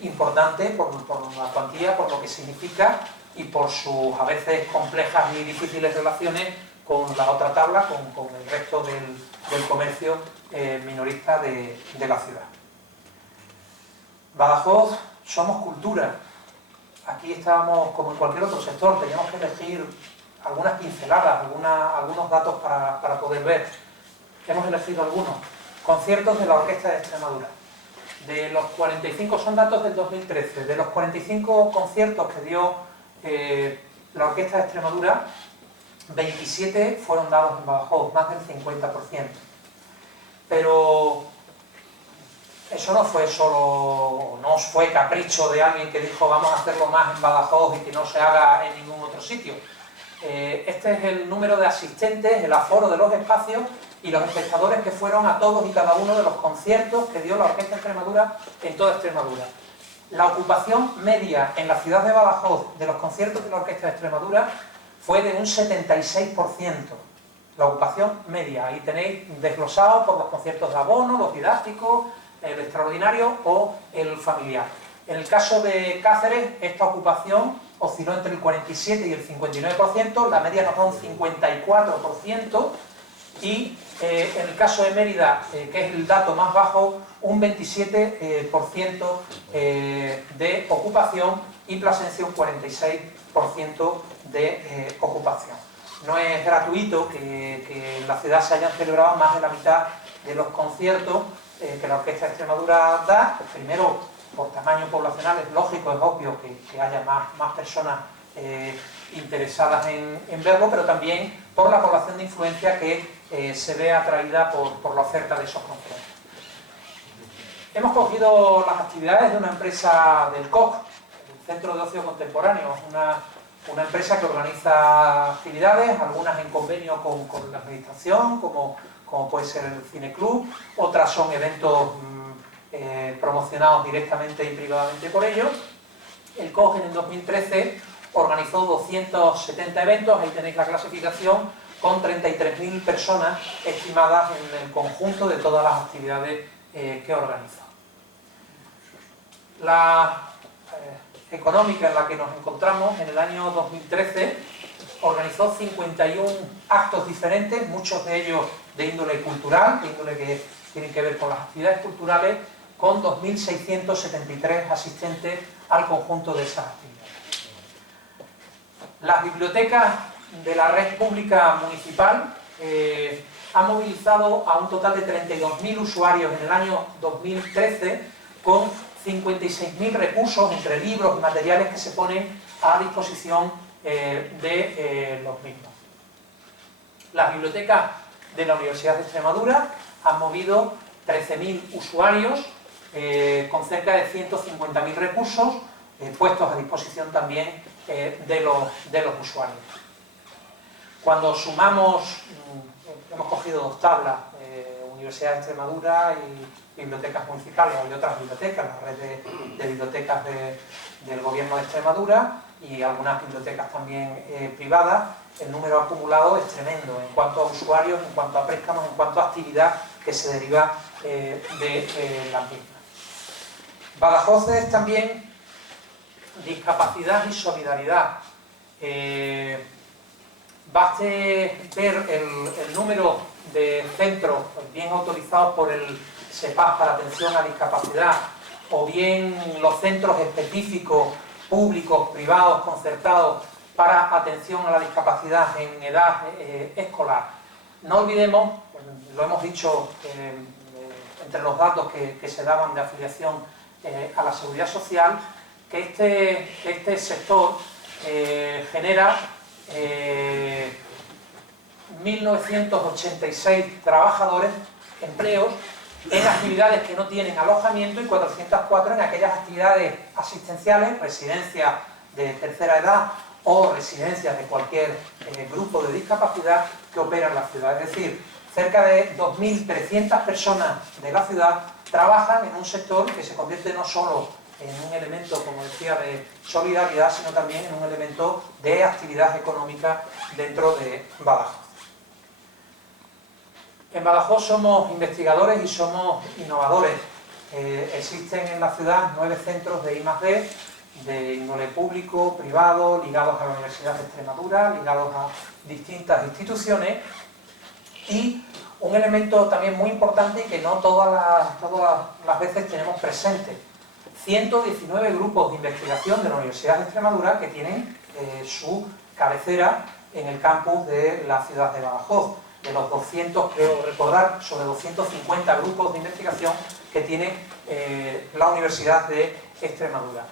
importante por la cuantía, por lo que significa y por sus a veces complejas y difíciles relaciones con la otra tabla, con el resto del comercio minorista de la ciudad. Badajoz, somos cultura. Aquí estábamos como en cualquier otro sector, teníamos que elegir algunas pinceladas, algunos datos para poder ver. Hemos elegido algunos. Conciertos de la Orquesta de Extremadura. De los 45, son datos del 2013, de los 45 conciertos que dio la Orquesta de Extremadura, 27 fueron dados en Badajoz, más del 50%. Pero eso no fue capricho de alguien que dijo vamos a hacerlo más en Badajoz y que no se haga en ningún otro sitio. Este es el número de asistentes, el aforo de los espacios y los espectadores que fueron a todos y cada uno de los conciertos que dio la Orquesta de Extremadura en toda Extremadura. La ocupación media en la ciudad de Badajoz de los conciertos de la Orquesta de Extremadura fue de un 76%. la ocupación media. Ahí tenéis desglosado por los conciertos de abono, los didácticos, el extraordinario o el familiar. En el caso de Cáceres, esta ocupación osciló entre el 47 y el 59%, la media nos da un 54%, y en el caso de Mérida, que es el dato más bajo, un 27% de ocupación, y Plasencia un 46% de ocupación. No es gratuito que en la ciudad se hayan celebrado más de la mitad de los conciertos que la Orquesta de Extremadura da. Primero, por tamaño poblacional, es lógico, es obvio que haya más personas interesadas en verlo, pero también por la población de influencia que se ve atraída por la oferta de esos conciertos. Hemos cogido las actividades de una empresa del COC, el Centro de Ocio Contemporáneo, una empresa que organiza actividades, algunas en convenio con la administración, como puede ser el Cineclub, otras son eventos promocionados directamente y privadamente por ellos. El COG en el 2013 organizó 270 eventos, ahí tenéis la clasificación, con 33.000 personas estimadas en el conjunto de todas las actividades que organizó. La económica en la que nos encontramos, en el año 2013, organizó 51 actos diferentes, muchos de ellos de índole cultural, de índole que tienen que ver con las actividades culturales, con 2.673 asistentes al conjunto de esas actividades. Las bibliotecas de la red pública municipal han movilizado a un total de 32.000 usuarios en el año 2013, con 56.000 recursos entre libros y materiales que se ponen a disposición de los mismos. Las bibliotecas de la Universidad de Extremadura han movido 13.000 usuarios con cerca de 150.000 recursos puestos a disposición también de los usuarios. Cuando sumamos, hemos cogido dos tablas, Universidad de Extremadura y bibliotecas municipales, hay otras bibliotecas, la red de bibliotecas del Gobierno de Extremadura y algunas bibliotecas también privadas, el número acumulado es tremendo en cuanto a usuarios, en cuanto a préstamos, en cuanto a actividad que se deriva de las mismas. Badajoz es también discapacidad y solidaridad. Baste ver el número de centros bien autorizados por el SEPAS para atención a discapacidad, o bien los centros específicos, públicos, privados, concertados, para atención a la discapacidad en edad escolar. No olvidemos, lo hemos dicho entre los datos que se daban de afiliación a la Seguridad Social, que este sector genera 1.986 trabajadores, empleos, en actividades que no tienen alojamiento y 404 en aquellas actividades asistenciales, residencias de tercera edad o residencias de cualquier grupo de discapacidad que opera en la ciudad. Es decir, cerca de 2.300 personas de la ciudad trabajan en un sector que se convierte no solo en un elemento, como decía, de solidaridad, sino también en un elemento de actividad económica dentro de Badajoz. En Badajoz somos investigadores y somos innovadores. Existen en la ciudad 9 centros de I+D, de índole público, privado, ligados a la Universidad de Extremadura, ligados a distintas instituciones, y un elemento también muy importante y que no todas las veces tenemos presente: 119 grupos de investigación de la Universidad de Extremadura que tienen su cabecera en el campus de la ciudad de Badajoz. De los 200, creo recordar, sobre 250 grupos de investigación que tiene la Universidad de Extremadura.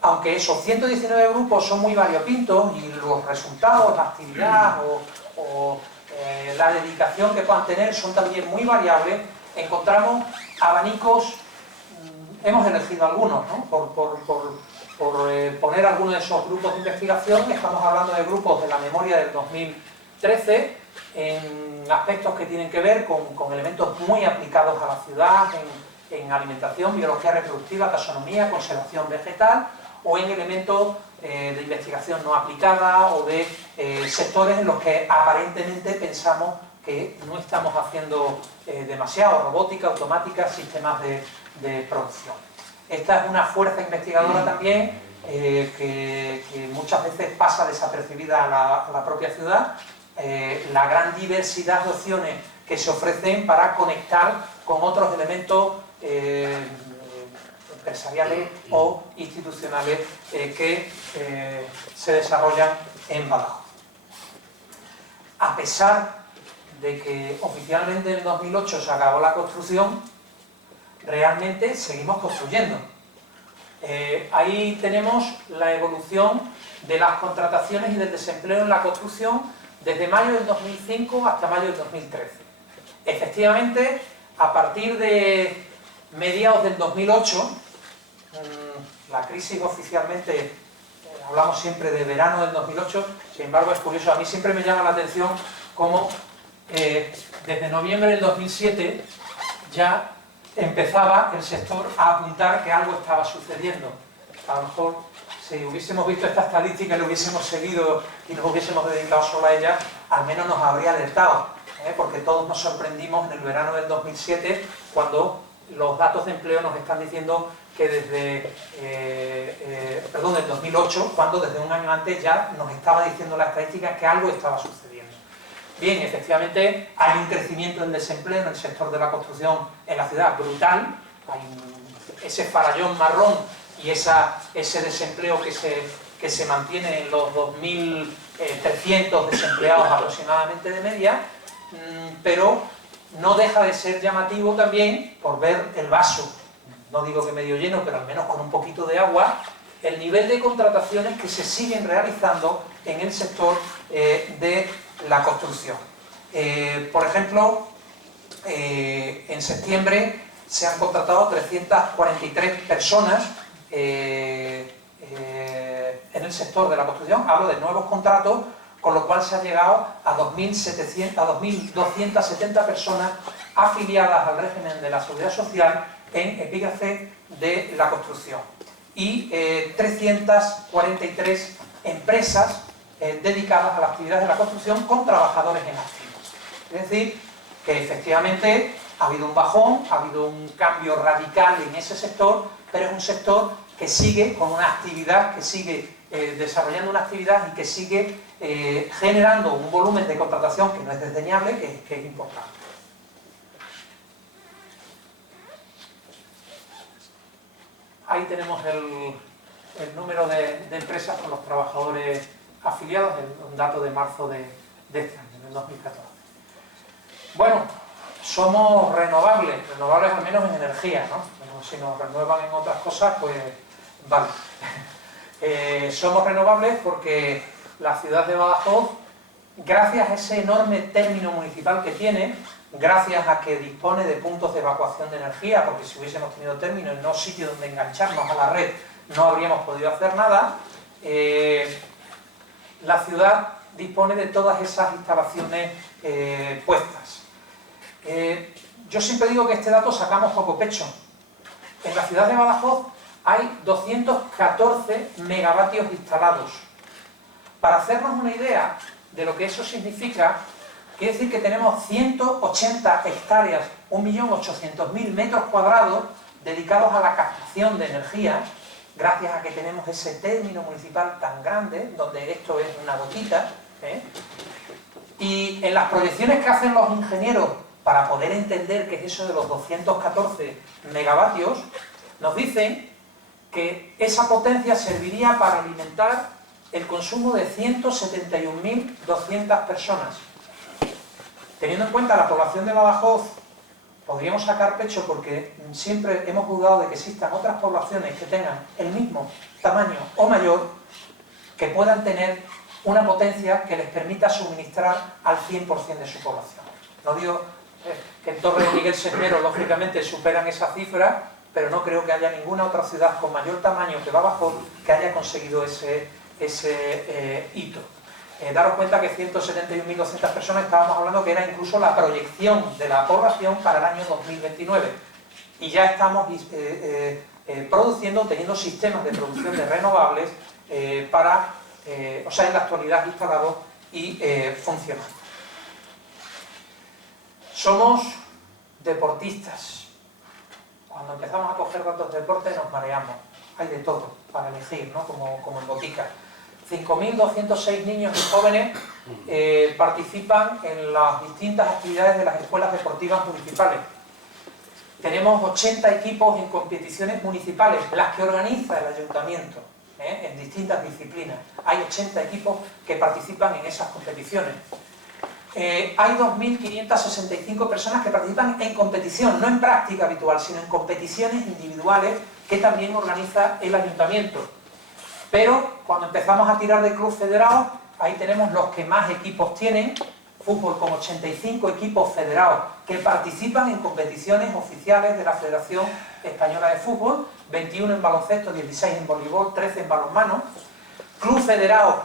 Aunque esos 119 grupos son muy variopintos y los resultados, la actividad o la dedicación que puedan tener son también muy variables, encontramos abanicos. Hemos elegido algunos, ¿no? Por poner algunos de esos grupos de investigación. Estamos hablando de grupos de la memoria del 2013, en aspectos que tienen que ver con elementos muy aplicados a la ciudad, en alimentación, biología reproductiva, taxonomía, conservación vegetal, o en elementos de investigación no aplicada o de sectores en los que aparentemente pensamos que no estamos haciendo demasiado, robótica, automática, sistemas de producción. Esta es una fuerza investigadora también que muchas veces pasa desapercibida a la propia ciudad, la gran diversidad de opciones que se ofrecen para conectar con otros elementos empresariales o institucionales que se desarrollan en Badajoz. A pesar de que oficialmente en 2008 se acabó la construcción, realmente seguimos construyendo. Ahí tenemos la evolución de las contrataciones y del desempleo en la construcción desde mayo del 2005 hasta mayo del 2013. Efectivamente, a partir de mediados del 2008, la crisis oficialmente, hablamos siempre de verano del 2008, sin embargo es curioso, a mí siempre me llama la atención cómo desde noviembre del 2007 ya empezaba el sector a apuntar que algo estaba sucediendo. A lo mejor si hubiésemos visto esta estadística y lo hubiésemos seguido y nos hubiésemos dedicado solo a ella, al menos nos habría alertado, porque todos nos sorprendimos en el verano del 2007 cuando los datos de empleo nos están diciendo que desde, del 2008, cuando desde un año antes ya nos estaba diciendo la estadística que algo estaba sucediendo. Bien, efectivamente hay un crecimiento del desempleo en el sector de la construcción en la ciudad brutal, hay ese farallón marrón y ese desempleo que se mantiene en los 2.300 desempleados aproximadamente de media, pero no deja de ser llamativo también por ver el vaso, no digo que medio lleno, pero al menos con un poquito de agua, el nivel de contrataciones que se siguen realizando en el sector de la construcción. Por ejemplo, en septiembre se han contratado 343 personas en el sector de la construcción, hablo de nuevos contratos, con lo cual se ha llegado a 2.270 personas afiliadas al régimen de la Seguridad Social en epígrafe de la construcción y 343 empresas dedicadas a las actividades de la construcción con trabajadores en activo. Es decir, que efectivamente ha habido un bajón, ha habido un cambio radical en ese sector, pero es un sector que sigue con una actividad, que sigue desarrollando una actividad y que sigue generando un volumen de contratación que no es desdeñable, que es importante. Ahí tenemos el número de empresas con los trabajadores afiliados, un dato de marzo de este año, del 2014. Bueno, somos renovables al menos en energía, ¿no? Bueno, si nos renuevan en otras cosas, pues vale. Somos renovables porque la ciudad de Badajoz, gracias a ese enorme término municipal que tiene, gracias a que dispone de puntos de evacuación de energía, porque si hubiésemos tenido término y no sitio donde engancharnos a la red, no habríamos podido hacer nada, la ciudad dispone de todas esas instalaciones puestas. Yo siempre digo que este dato sacamos poco pecho. En la ciudad de Badajoz hay 214 megavatios instalados. Para hacernos una idea de lo que eso significa, quiere decir que tenemos 180 hectáreas, 1.800.000 metros cuadrados dedicados a la captación de energía, gracias a que tenemos ese término municipal tan grande, donde esto es una gotita, Y en las proyecciones que hacen los ingenieros para poder entender qué es eso de los 214 megavatios, nos dicen que esa potencia serviría para alimentar el consumo de 171.200 personas. Teniendo en cuenta la población de Badajoz, podríamos sacar pecho porque siempre hemos dudado de que existan otras poblaciones que tengan el mismo tamaño o mayor, que puedan tener una potencia que les permita suministrar al 100% de su población. No digo que en Torre de Miguel Sesmero, lógicamente, superan esa cifra, pero no creo que haya ninguna otra ciudad con mayor tamaño que Badajoz que haya conseguido ese hito. Daros cuenta que 171.200 personas, estábamos hablando que era incluso la proyección de la población para el año 2029. Y ya estamos produciendo, teniendo sistemas de producción de renovables en la actualidad instalados y funcionando. Somos deportistas. Cuando empezamos a coger datos de deporte nos mareamos. Hay de todo para elegir, ¿no? Como en botica. 5.206 niños y jóvenes participan en las distintas actividades de las escuelas deportivas municipales. Tenemos 80 equipos en competiciones municipales, las que organiza el ayuntamiento, en distintas disciplinas. Hay 80 equipos que participan en esas competiciones. Hay 2.565 personas que participan en competición, no en práctica habitual, sino en competiciones individuales que también organiza el ayuntamiento. Pero cuando empezamos a tirar de club federado, ahí tenemos los que más equipos tienen. Fútbol con 85 equipos federados que participan en competiciones oficiales de la Federación Española de Fútbol, 21 en baloncesto, 16 en voleibol, 13 en balonmano. Club federado,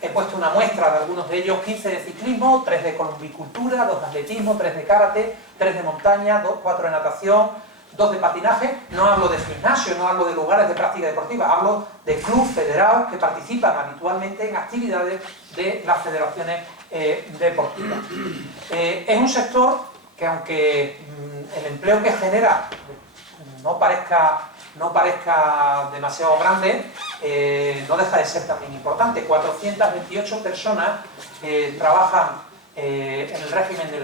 he puesto una muestra de algunos de ellos: 15 de ciclismo, 3 de columbicultura, 2 de atletismo, 3 de karate, 3 de montaña, 4 de natación, 2 de patinaje. No hablo de gimnasio, no hablo de lugares de práctica deportiva, hablo de clubes federados que participan habitualmente en actividades de las federaciones deportivas. Es un sector que, aunque el empleo que genera no parezca demasiado grande, no deja de ser también importante. 428 personas trabajan en el régimen de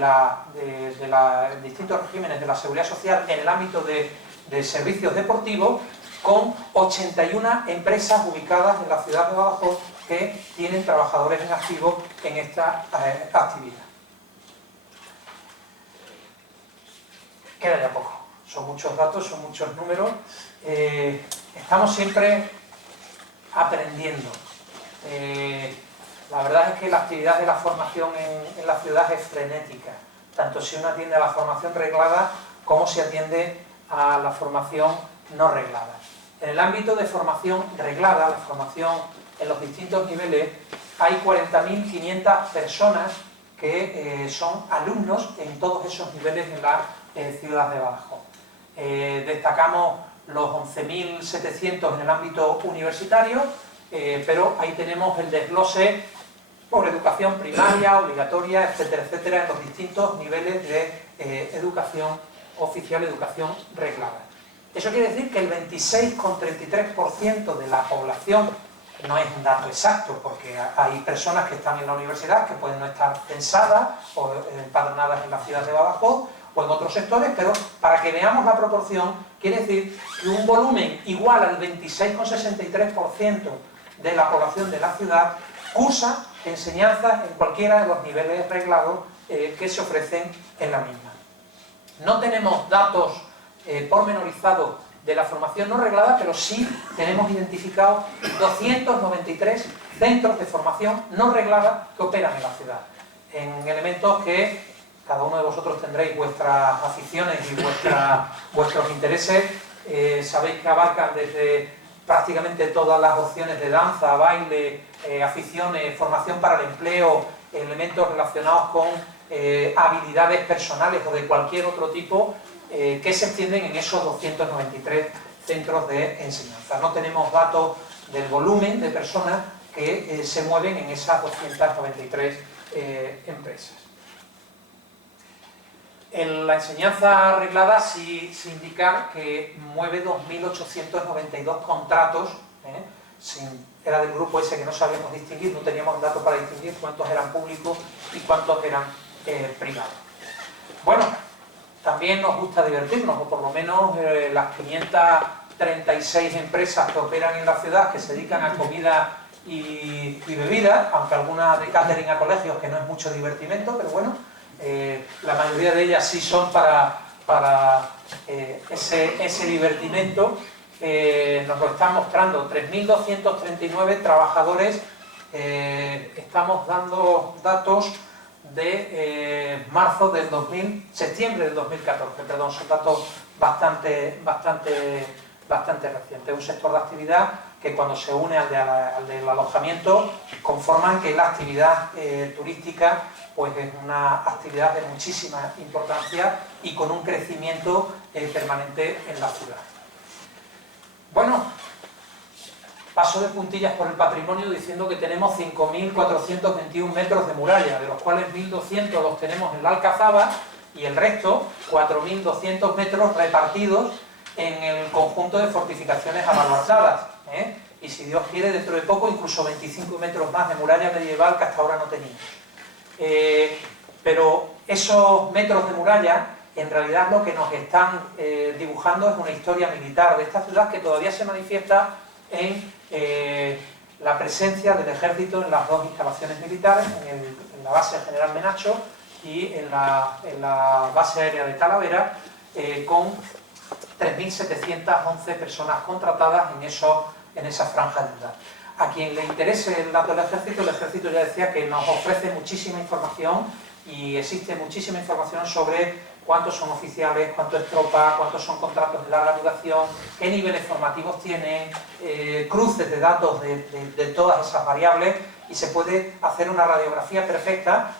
distintos regímenes de la seguridad social en el ámbito de servicios deportivos, con 81 empresas ubicadas en la ciudad de Badajoz que tienen trabajadores en activo en esta actividad. Queda ya poco, son muchos datos, son muchos números. Estamos siempre aprendiendo. La verdad es que la actividad de la formación en la ciudad es frenética, tanto si uno atiende a la formación reglada como si atiende a la formación no reglada. En el ámbito de formación reglada, la formación en los distintos niveles, hay 40.500 personas que son alumnos en todos esos niveles en la ciudad de Badajoz. Destacamos los 11.700 en el ámbito universitario, pero ahí tenemos el desglose por educación primaria, obligatoria, etcétera, etcétera, en los distintos niveles de educación oficial, educación reglada. Eso quiere decir que el 26,33% de la población, no es un dato exacto, porque hay personas que están en la universidad que pueden no estar censadas o empadronadas en la ciudad de Badajoz o en otros sectores, pero para que veamos la proporción, quiere decir que un volumen igual al 26,63% de la población de la ciudad cursa enseñanzas en cualquiera de los niveles reglados que se ofrecen en la misma. No tenemos datos pormenorizados de la formación no reglada, pero sí tenemos identificados 293 centros de formación no reglada que operan en la ciudad, en elementos que cada uno de vosotros tendréis vuestras aficiones y vuestros intereses. Sabéis que abarcan desde prácticamente todas las opciones de danza, baile, aficiones, formación para el empleo, elementos relacionados con habilidades personales o de cualquier otro tipo, que se extienden en esos 293 centros de enseñanza. No tenemos datos del volumen de personas que se mueven en esas 293 empresas. En la enseñanza reglada sí indicar que mueve 2.892 contratos, era del grupo ese que no sabíamos distinguir, no teníamos datos para distinguir cuántos eran públicos y cuántos eran privados. Bueno, también nos gusta divertirnos, o por lo menos las 536 empresas que operan en la ciudad, que se dedican a comida y bebida, aunque algunas de catering a colegios, que no es mucho divertimento, pero bueno, la mayoría de ellas sí son para ese divertimento. Nos lo están mostrando 3.239 trabajadores. Estamos dando datos de septiembre del 2014, perdón, son datos bastante recientes. Un sector de actividad que, cuando se une al del alojamiento, conforman que la actividad turística pues es una actividad de muchísima importancia y con un crecimiento permanente en la ciudad. Bueno, paso de puntillas por el patrimonio diciendo que tenemos 5.421 metros de muralla, de los cuales 1.200 los tenemos en la Alcazaba y el resto, 4.200 metros repartidos en el conjunto de fortificaciones abaluartadas, y si Dios quiere dentro de poco incluso 25 metros más de muralla medieval que hasta ahora no teníamos. Pero esos metros de muralla en realidad lo que nos están dibujando es una historia militar de esta ciudad que todavía se manifiesta en la presencia del ejército en las dos instalaciones militares, en la base General Menacho y en la base aérea de Talavera, con 3.711 personas contratadas en esa franja de edad. A quien le interese el dato del ejército, el ejército ya decía que nos ofrece muchísima información y existe muchísima información sobre cuántos son oficiales, cuánto es tropa, cuántos son contratos de larga duración, qué niveles formativos tienen, cruces de datos de todas esas variables, y se puede hacer una radiografía perfecta.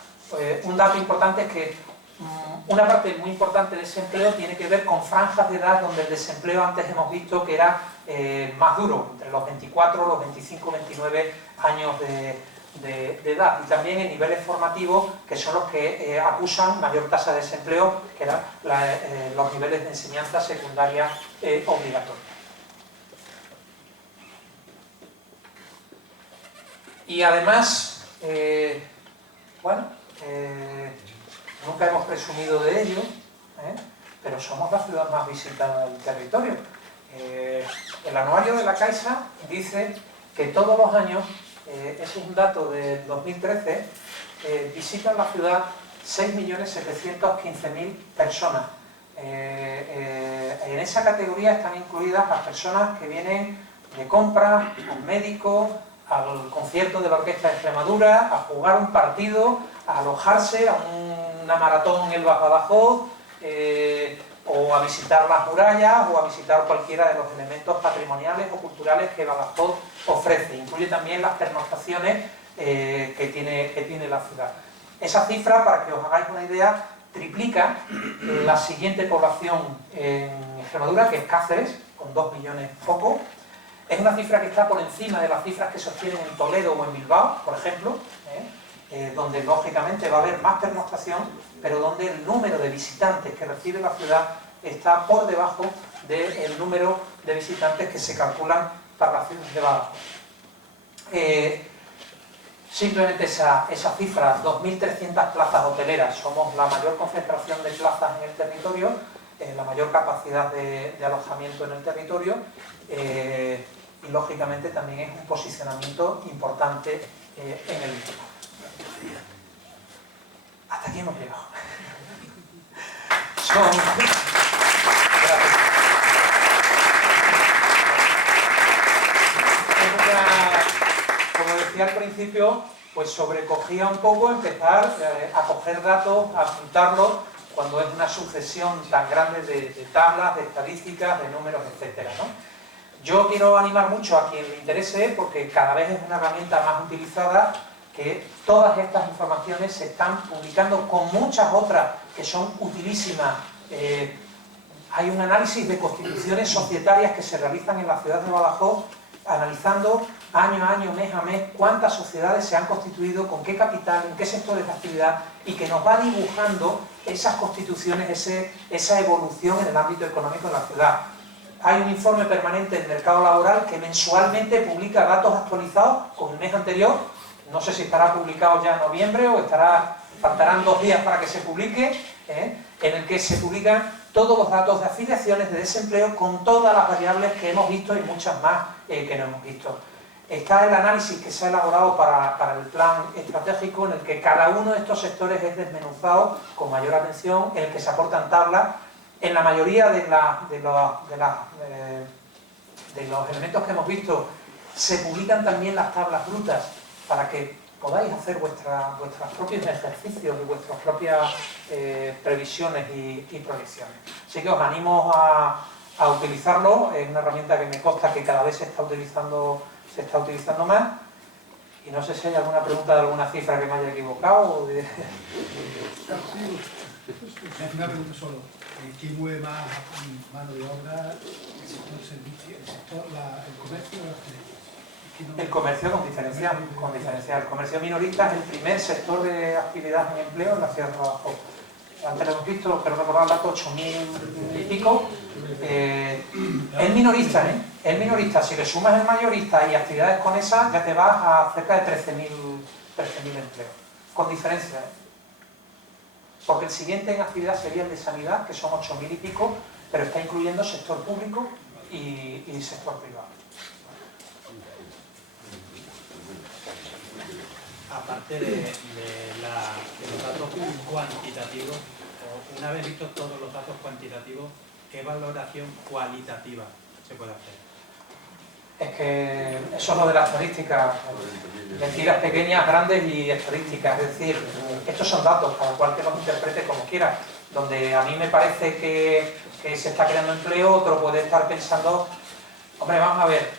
Un dato importante es que una parte muy importante del desempleo tiene que ver con franjas de edad donde el desempleo antes hemos visto que era más duro, entre los 24, los 25, 29 años de edad, y también en niveles formativos que son los que acusan mayor tasa de desempleo, que eran los niveles de enseñanza secundaria obligatoria. Y además, nunca hemos presumido de ello, pero somos la ciudad más visitada del territorio. El anuario de la Caixa dice que todos los años, es un dato del 2013, visitan la ciudad 6.715.000 personas. En esa categoría están incluidas las personas que vienen de compras, al médico, al concierto de la Orquesta de Extremadura, a jugar un partido, a alojarse a una maratón en el Badajoz, o a visitar las murallas, o a visitar cualquiera de los elementos patrimoniales o culturales que Badajoz ofrece. Incluye también las pernoctaciones que tiene la ciudad. Esa cifra, para que os hagáis una idea, triplica la siguiente población en Extremadura, que es Cáceres, con 2 millones poco. Es una cifra que está por encima de las cifras que se obtienen en Toledo o en Bilbao, por ejemplo, donde lógicamente va a haber más pernoctación, pero donde el número de visitantes que recibe la ciudad está por debajo del número de visitantes que se calculan para la ciudad de Badajoz. Simplemente esa cifra, 2.300 plazas hoteleras, somos la mayor concentración de plazas en el territorio, la mayor capacidad de alojamiento en el territorio, y lógicamente también es un posicionamiento importante en el mismo. Hasta aquí hemos llegado. Como decía al principio, pues sobrecogía un poco empezar a coger datos, a apuntarlos, cuando es una sucesión tan grande de tablas, de estadísticas, de números, etcétera, ¿no? Yo quiero animar mucho a quien le interese, porque cada vez es una herramienta más utilizada, que todas estas informaciones se están publicando con muchas otras que son utilísimas. Hay un análisis de constituciones societarias que se realizan en la ciudad de Badajoz, analizando año a año, mes a mes, cuántas sociedades se han constituido, con qué capital, en qué sectores de actividad, y que nos va dibujando esas constituciones, esa evolución en el ámbito económico de la ciudad. Hay un informe permanente del mercado laboral que mensualmente publica datos actualizados con el mes anterior. No sé si estará publicado ya en noviembre o faltarán 2 días para que se publique, en el que se publican todos los datos de afiliaciones, de desempleo, con todas las variables que hemos visto y muchas más que no hemos visto. Está el análisis que se ha elaborado para el plan estratégico, en el que cada uno de estos sectores es desmenuzado con mayor atención, en el que se aportan tablas. En la mayoría de los elementos que hemos visto se publican también las tablas brutas para que podáis hacer vuestros propios ejercicios y vuestras propias previsiones y proyecciones. Así que os animo a utilizarlo. Es una herramienta que me consta que cada vez se está utilizando más. Y no sé si hay alguna pregunta de alguna cifra que me haya equivocado. Una pregunta solo. ¿Quién mueve más mano de obra? ¿El sector servicio, el comercio o la hostelería? El comercio con diferencia. El comercio minorista es el primer sector de actividad en empleo en la ciudad de Badajoz. Antes lo hemos visto, pero recordar el dato, 8.000 y pico. Es minorista, ¿eh? Es minorista. Si le sumas el mayorista y actividades con esa, ya te vas a cerca de 13.000 empleos. Con diferencia, ¿eh? Porque el siguiente en actividad sería el de sanidad, que son 8.000 y pico, pero está incluyendo sector público y sector privado. Aparte de los datos cuantitativos, o una vez vistos todos los datos cuantitativos, ¿qué valoración cualitativa se puede hacer? Es que eso es lo de la estadística, mentiras pequeñas, grandes y estadísticas. Es decir, estos son datos, cada cual que los interprete como quiera. Donde a mí me parece que se está creando empleo, otro puede estar pensando, hombre, vamos a ver,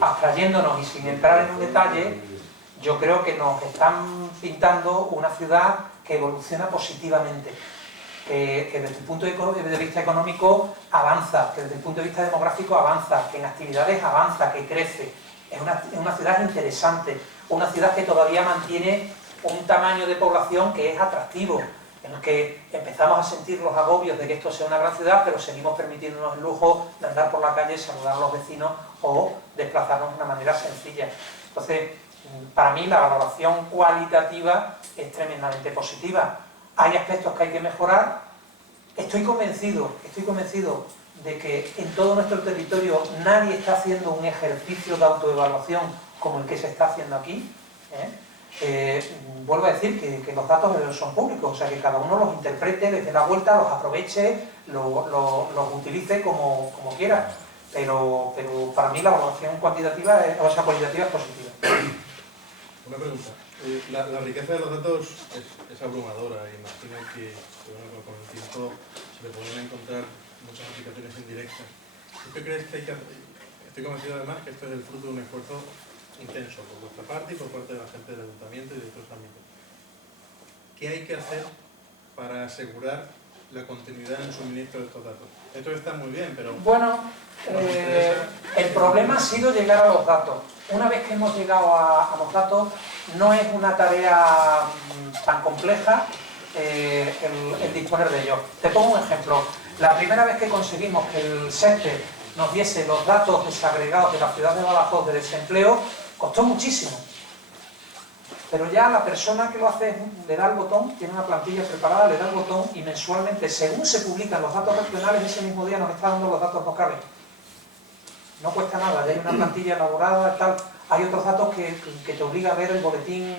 abstrayéndonos y sin entrar en un detalle, yo creo que nos están pintando una ciudad que evoluciona positivamente, que desde el punto de vista económico avanza, que desde el punto de vista demográfico avanza, que en actividades avanza, que crece. Es una ciudad interesante, una ciudad que todavía mantiene un tamaño de población que es atractivo, en el que empezamos a sentir los agobios de que esto sea una gran ciudad, pero seguimos permitiéndonos el lujo de andar por la calle, saludar a los vecinos o desplazarnos de una manera sencilla. Entonces, para mí la valoración cualitativa es tremendamente positiva. Hay aspectos que hay que mejorar. Estoy convencido de que en todo nuestro territorio nadie está haciendo un ejercicio de autoevaluación como el que se está haciendo aquí, vuelvo a decir que los datos son públicos, o sea que cada uno los interprete, les dé la vuelta, los aproveche, los utilice como quiera, pero para mí la evaluación cualitativa es positiva. Una pregunta. La riqueza de los datos es abrumadora. Imagino que bueno, con el tiempo se le pueden encontrar muchas aplicaciones indirectas. ¿Tú qué crees que hay que hacer? Estoy convencido además que esto es el fruto de un esfuerzo intenso por vuestra parte y por parte de la gente del ayuntamiento y de otros ámbitos. ¿Qué hay que hacer para asegurar la continuidad en el suministro de estos datos? Esto está muy bien, pero... Bueno, el problema ha sido llegar a los datos. Una vez que hemos llegado a los datos, no es una tarea tan compleja el disponer de ellos. Te pongo un ejemplo. La primera vez que conseguimos que el SESTE nos diese los datos desagregados de la ciudad de Badajoz de desempleo, costó muchísimo. Pero ya la persona que lo hace le da el botón, tiene una plantilla preparada, le da el botón y mensualmente, según se publican los datos regionales, ese mismo día nos está dando los datos locales. No cuesta nada, ya hay una plantilla elaborada y tal. Hay otros datos que te obliga a ver el boletín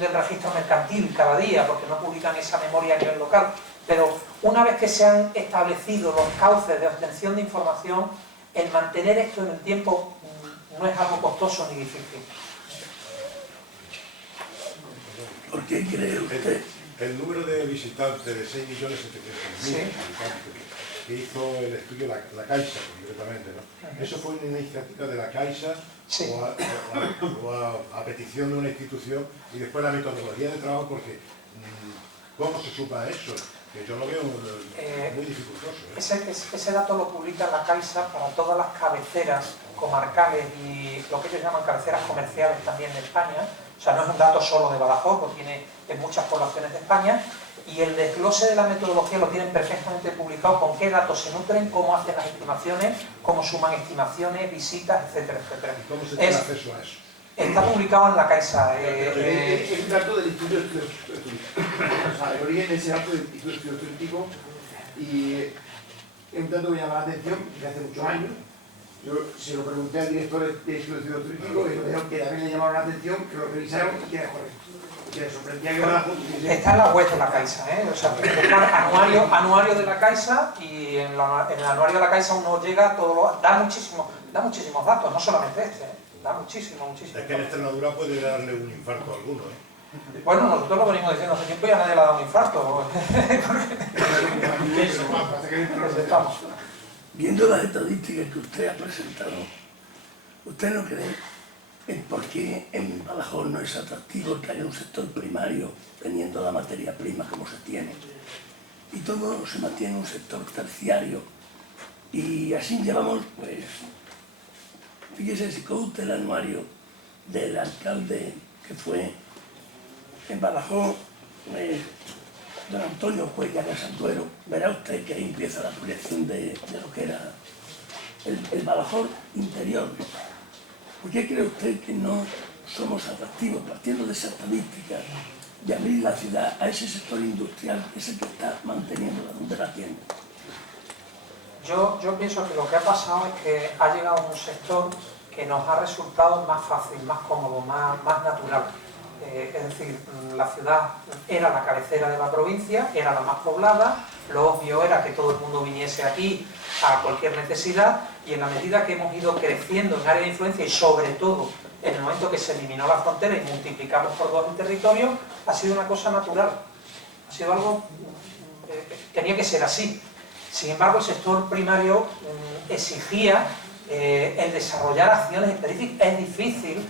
del registro mercantil cada día, porque no publican esa memoria a nivel local. Pero una vez que se han establecido los cauces de obtención de información, el mantener esto en el tiempo no es algo costoso ni difícil. ¿Por qué cree usted? El número de visitantes de 6.700.000 Sí. habitantes que hizo el estudio la Caixa, concretamente, ¿no? ¿Eso fue una iniciativa de la Caixa Sí. o a petición de una institución? Y después la metodología de trabajo, porque ¿cómo se supa eso? Que yo lo veo muy dificultoso. Ese dato lo publica la Caixa para todas las cabeceras comarcales y lo que ellos llaman cabeceras comerciales también de España. O sea, no es un dato solo de Badajoz, lo tiene en muchas poblaciones de España. Y el desglose de la metodología lo tienen perfectamente publicado, con qué datos se nutren, cómo hacen las estimaciones, cómo suman estimaciones, visitas, etcétera, etcétera. ¿Y cómo se tiene acceso a eso? Está publicado en la Caixa. Es un dato del Instituto de Estudios Turísticos. O sea, el origen de ese dato del Instituto de Estudios Turísticos, y es un dato que me llama la atención desde hace muchos años. Yo se lo pregunté al director del Instituto de Estudios Turísticos y me dijo que también le llamaron la atención, que lo revisaron y que era correcto. Que le sorprendía que Badajoz tuviese... Está en la web de la Caixa, o sea, buscar anuario de la Caixa, y en el anuario de la Caixa uno llega, da muchísimos datos, no solamente da muchísimo. Es que en Extremadura puede darle un infarto a alguno, Bueno, nosotros lo venimos diciendo hace tiempo y a nadie le ha dado un infarto. Viendo las estadísticas que usted ha presentado, ¿usted no cree en por qué en Badajoz no es atractivo que haya un sector primario teniendo la materia prima como se tiene? Y todo se mantiene en un sector terciario. Y así llevamos, pues, fíjese, si coge usted el anuario del alcalde que fue en Badajoz, don Antonio Cuellar de Santuero, verá usted que ahí empieza la proyección de lo que era el Badajoz interior. ¿Por qué cree usted que no somos atractivos, partiendo de esa estadística, de abrir la ciudad a ese sector industrial que es el que está manteniendo donde la tiene? Yo pienso que lo que ha pasado es que ha llegado un sector que nos ha resultado más fácil, más cómodo, más natural. Es decir, la ciudad era la cabecera de la provincia, era la más poblada, lo obvio era que todo el mundo viniese aquí a cualquier necesidad, y en la medida que hemos ido creciendo en área de influencia y sobre todo en el momento que se eliminó la frontera y multiplicamos por 2 el territorio, ha sido una cosa natural, ha sido algo tenía que ser así. Sin embargo, el sector primario exigía el desarrollar acciones específicas. Es difícil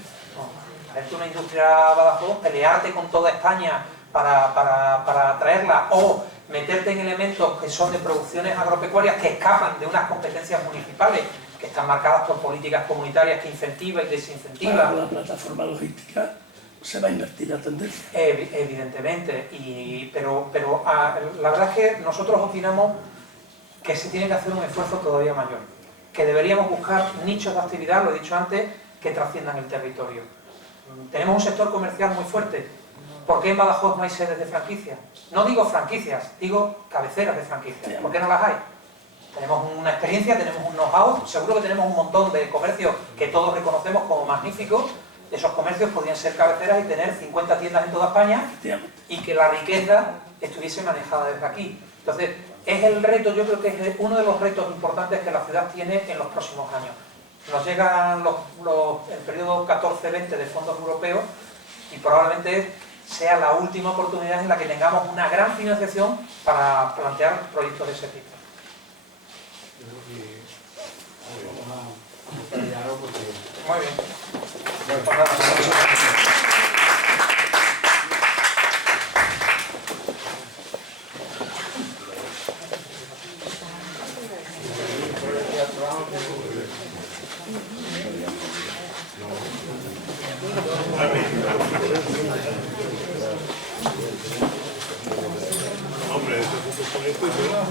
traerte una industria a Badajoz, pelearte con toda España para traerla, o meterte en elementos que son de producciones agropecuarias que escapan de unas competencias municipales que están marcadas por políticas comunitarias que incentivan y desincentivan. Para la plataforma logística se va a invertir la tendencia. Evidentemente, pero la verdad es que nosotros opinamos que se tiene que hacer un esfuerzo todavía mayor, que deberíamos buscar nichos de actividad, lo he dicho antes, que trasciendan el territorio. Tenemos un sector comercial muy fuerte. ¿Por qué en Badajoz no hay sedes de franquicias? No digo franquicias, digo cabeceras de franquicias. ¿Por qué no las hay? Tenemos una experiencia, tenemos un know-how, seguro que tenemos un montón de comercios que todos reconocemos como magníficos. Esos comercios podrían ser cabeceras y tener 50 tiendas en toda España y que la riqueza estuviese manejada desde aquí. Entonces, es el reto, yo creo que es uno de los retos importantes que la ciudad tiene en los próximos años. Nos llegan el periodo 14-20 de fondos europeos y probablemente sea la última oportunidad en la que tengamos una gran financiación para plantear proyectos de ese tipo. Muy bien. Pues nada, Hombre, eso es con esto y claro.